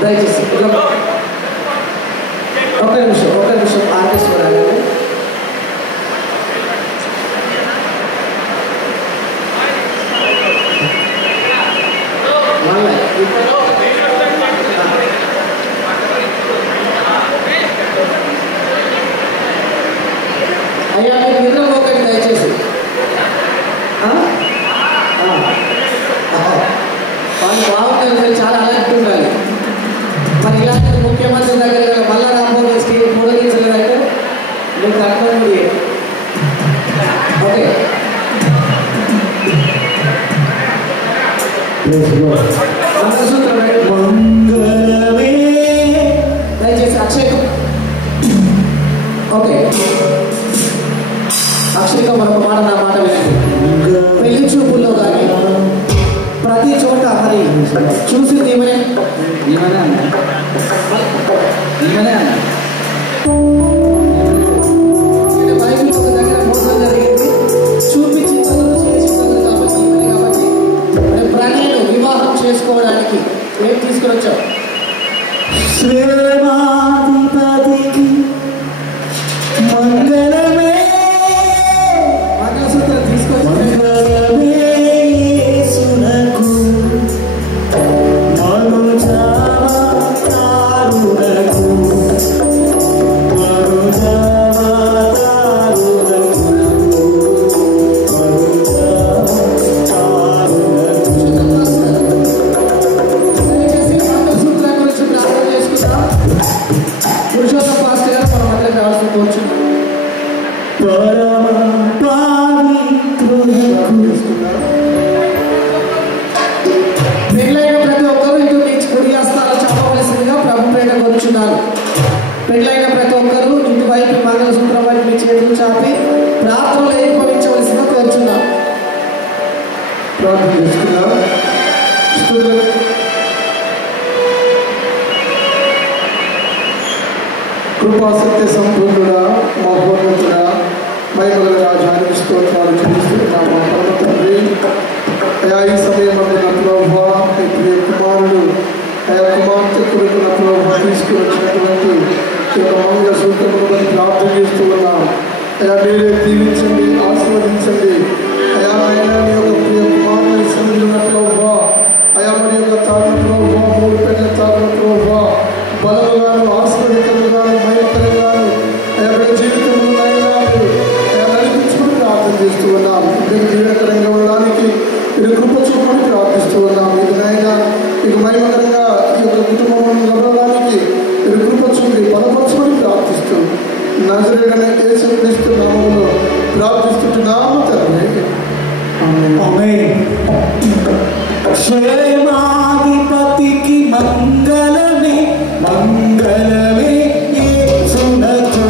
దయచేసి ఒక నిమిషం ఆర్టిస్ట్ రాగానే అయ్యా మీరు నిద్రపోకండి దయచేసి. వాళ్ళు బాగుంటుంది, చాలా అలర్ట్ ఉండాలి. మరి ఇలాంటి ముఖ్యమంత్రి దగ్గర మళ్ళా రాబోయే స్టేజ్ మూడగించలేదంటే మీకు అర్థం. ఓకే దయచేసి అక్షయ్. ఓకే అక్షయ్గా మరొక మాట నా మాట వినండి. పెళ్లి చూపుల్లో కానీ ప్రతి చోట మరి చూసి దీవెనే బైబిల్ ఒక దగ్గర మోసం జరిగింది చూపించి కాబట్టి ప్రణయను వివాహం చేసుకోవడానికి ఏం తీసుకుని వచ్చావు? శ్రేమాధిపతికి మంగళమే మంగళసూత్రం తీసుకొచ్చి పెళ్ళైన ప్రతి ఒక్కరూ ఇటు నుంచి కుడి హస్తాలు చెప్పవలసిందిగా ప్రభు పేట కోరుచున్నాను. పెళ్ళైన ప్రతి ఒక్కరూ ఇటువైపు మంగళ చేతులు చాపి ప్రార్థనలు ఏర్పడించవలసిన కోరుచున్నాం. ప్రార్థన చేసుకుందాం. కృపా సత్య సంపూర్ణుడా, మహోన్నతుడా, మహిమగల రాజానికి స్తోత్రాలు చెల్లిస్తున్నాం. మా పరమ తండ్రి, అయా ఈ సమయం నా ప్రభువా, ఈ ప్రియ కుమారుడు అయా కుమార్తె కొరకు నా ప్రభువా తీసుకుని వచ్చినటువంటి ఈ యొక్క మంగళ సూత్రమును ప్రార్థన చేస్తూ ఉన్నాం. అయా మీరే దీవించండి, ఆశీర్వదించండి. అయా ఆయన మీ యొక్క ప్రియ కుమారుని సన్నిధిలో ఉన్న ప్రభువా, అయా మరి యొక్క తాను ప్రభువా, 3 పెళ్ల తాను ప్రభువా, బలముగాను ఆశీర్వదికలుగాను మహిమకరంగాను అయా బిడ్డ జీవితంలో అయా నడిపించుకుని ప్రార్థన చేస్తూ ఉన్నాం. మీకు జీవనకరంగా ఉండడానికి మీరు కృప చూపని ప్రార్థిస్తూ ఉన్నాం. ఇది నాయన మీకు మహిమకరంగా ఈ యొక్క కుటుంబం గడవడానికి మీరు కృప చూపి బలపరచుకొని ప్రార్థిస్తూ నజరేయుడైన యేసుక్రీస్తు నామములో ప్రార్థిస్తున్నాము తండ్రి. ఆమేన్. క్షేమాధిపతికి మంగళమే మంగళమే యేసునకు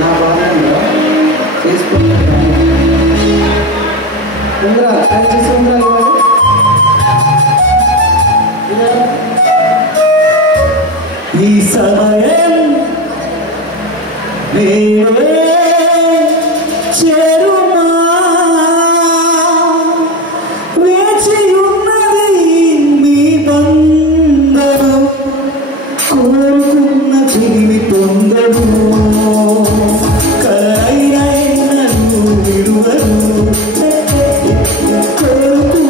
నా భాగంగా చేసుకుంటున్నాను. ఈ సమయం వేరే చేరుమా వేచి ఉన్నది మీ బంధం కోరుకున్న చెవి పొందడు కలైన విడువరు కోరుకు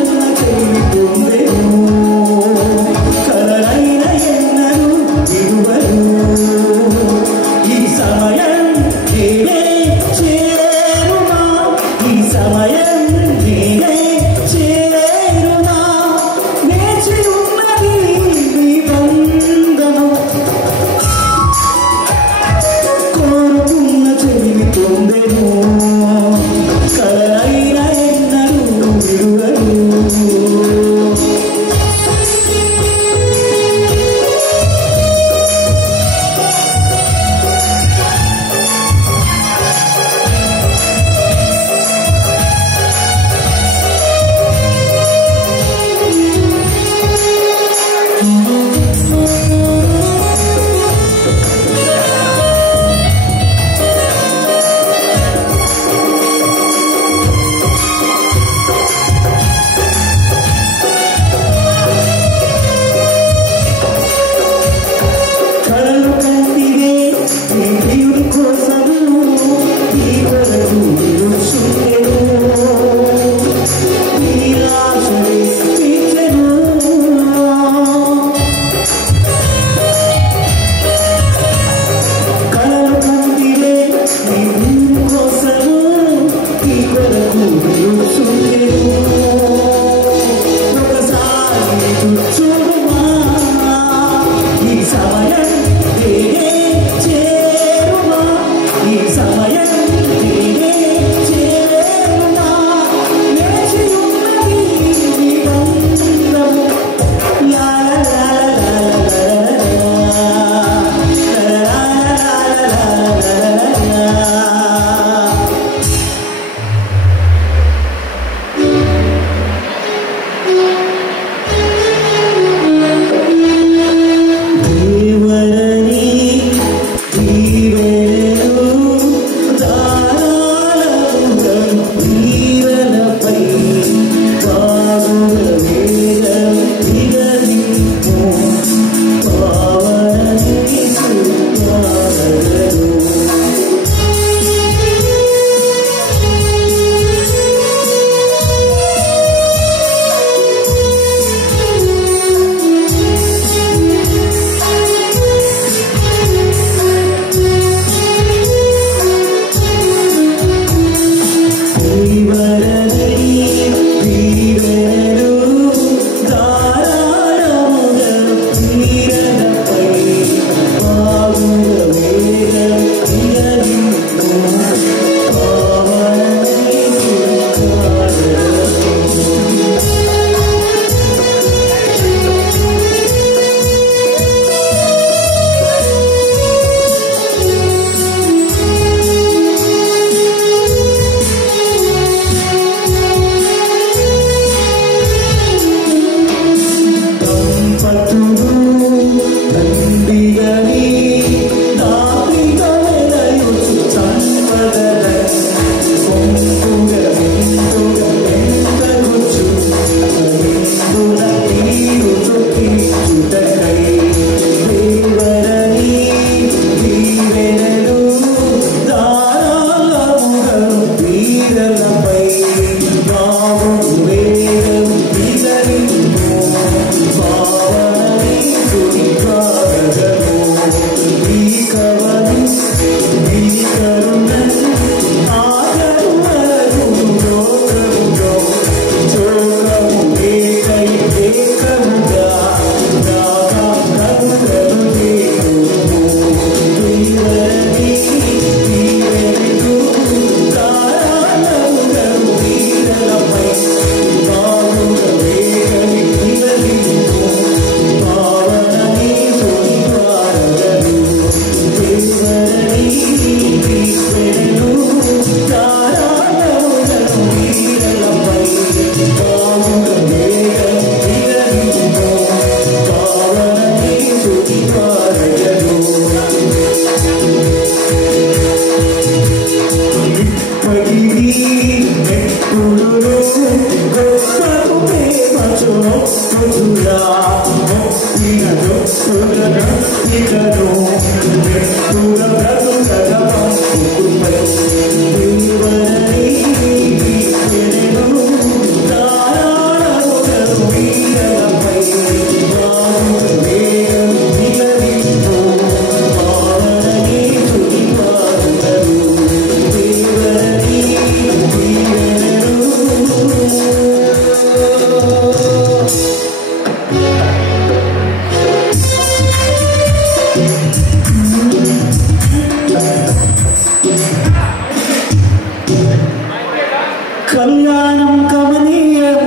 కళ్యాణం కమనీయం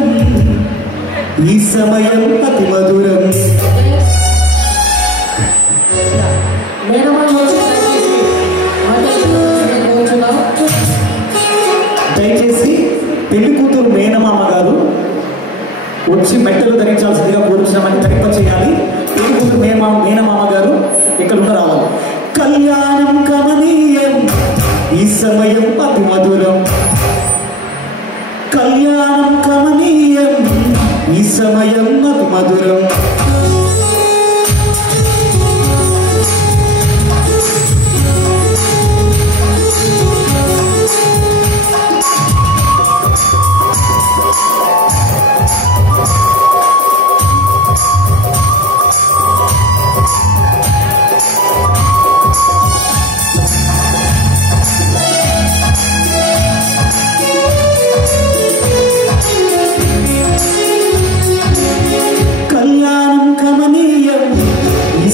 ఈ సమయం అతి మధురం. దయచేసి పెళ్లి కూతురు మేనమామ గారు వచ్చి మెట్టలు ధరించాల్సిందిగా కోరుచున్నామని తరింప చేయాలి. పెళ్లి కూతురు మేనమామ గారు ఇక్కడ రావాలి. కళ్యాణం కమనీయం ఈ సమయం అతి మధురం. కళ్యాణం కమనీయం ఈ సమయం అతి మధురం.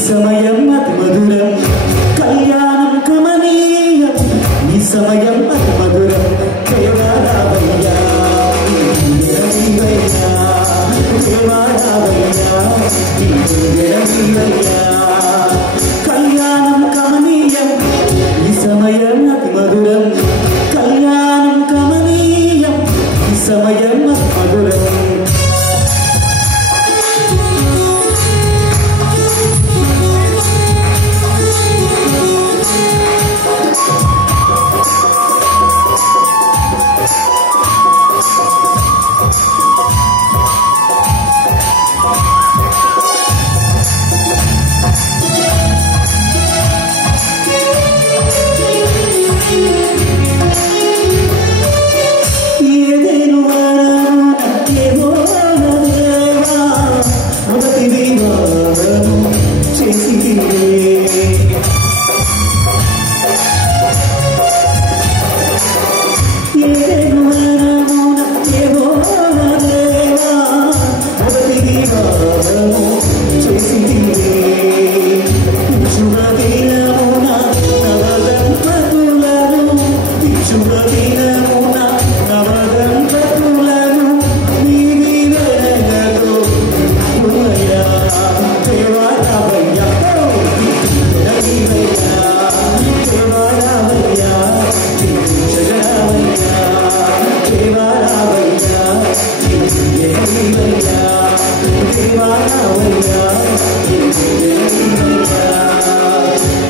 సమయం అతి మధురం. కళ్యాణం కమనీయం ఈ సమయం అతి మధురం. దేవారావయ్యా దేవారావయ్యా దేవారావయ్యా. కళ్యాణం కమనీయం ఈ సమయం అతి మధురం. కళ్యాణం కమనీయం ఈ సమయం అతి మధురం.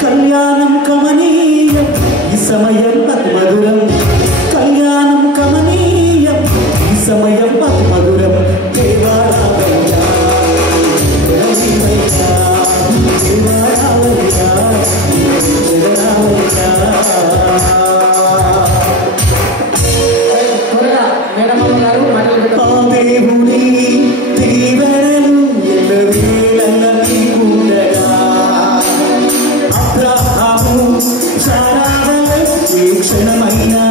కళ్యాణం కమనీయం ఈ సమయం అతి మధురం. కళ్యాణం కమనీయం ఈ సమయం అతి మధురం. దేవారావయ్యా దేవారావయ్యా దేవారావయ్యా దేవారావయ్యా. దేవుని దీవెనలు ఎల్లవేళలా నీకుండగా అబ్రహాము సారాల ఏ క్షణమైనా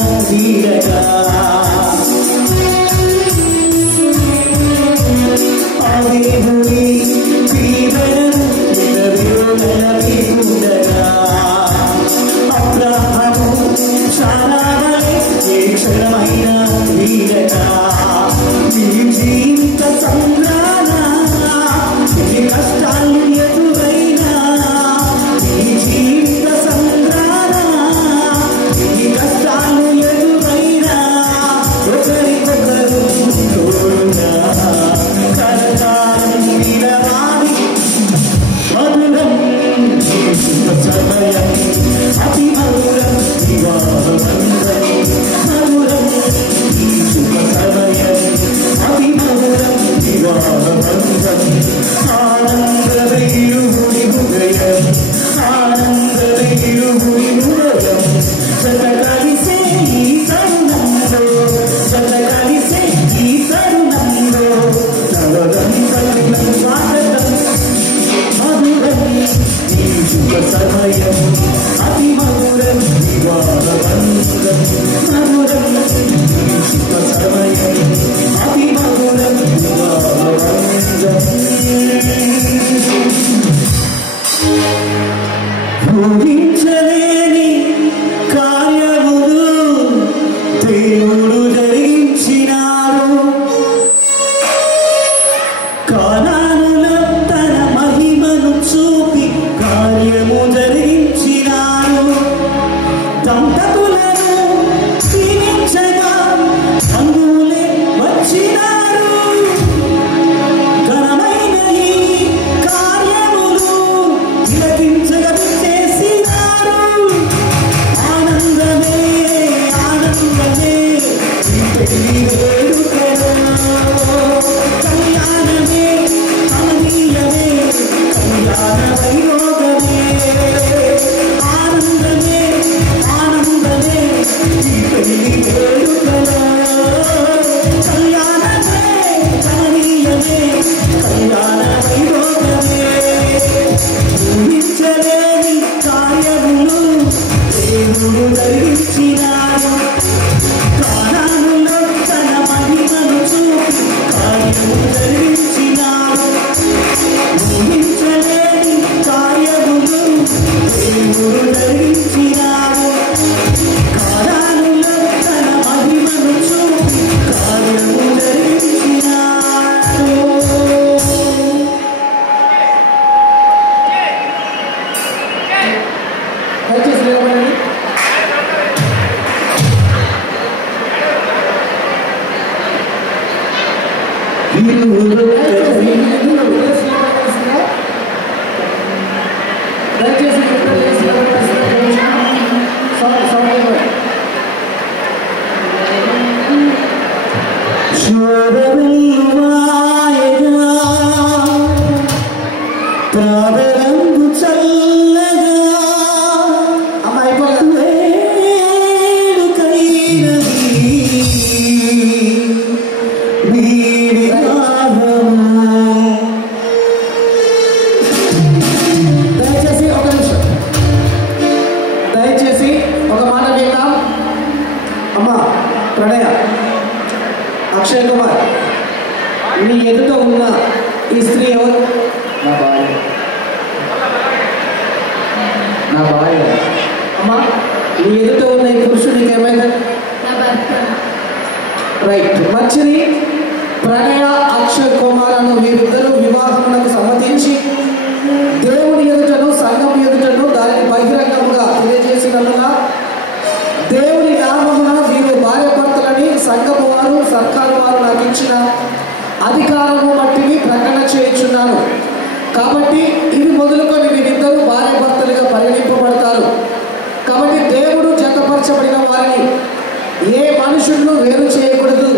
ఏ మనుషులను వేరు చేయకూడదు.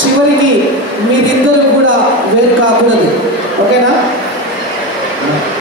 చివరికి మీది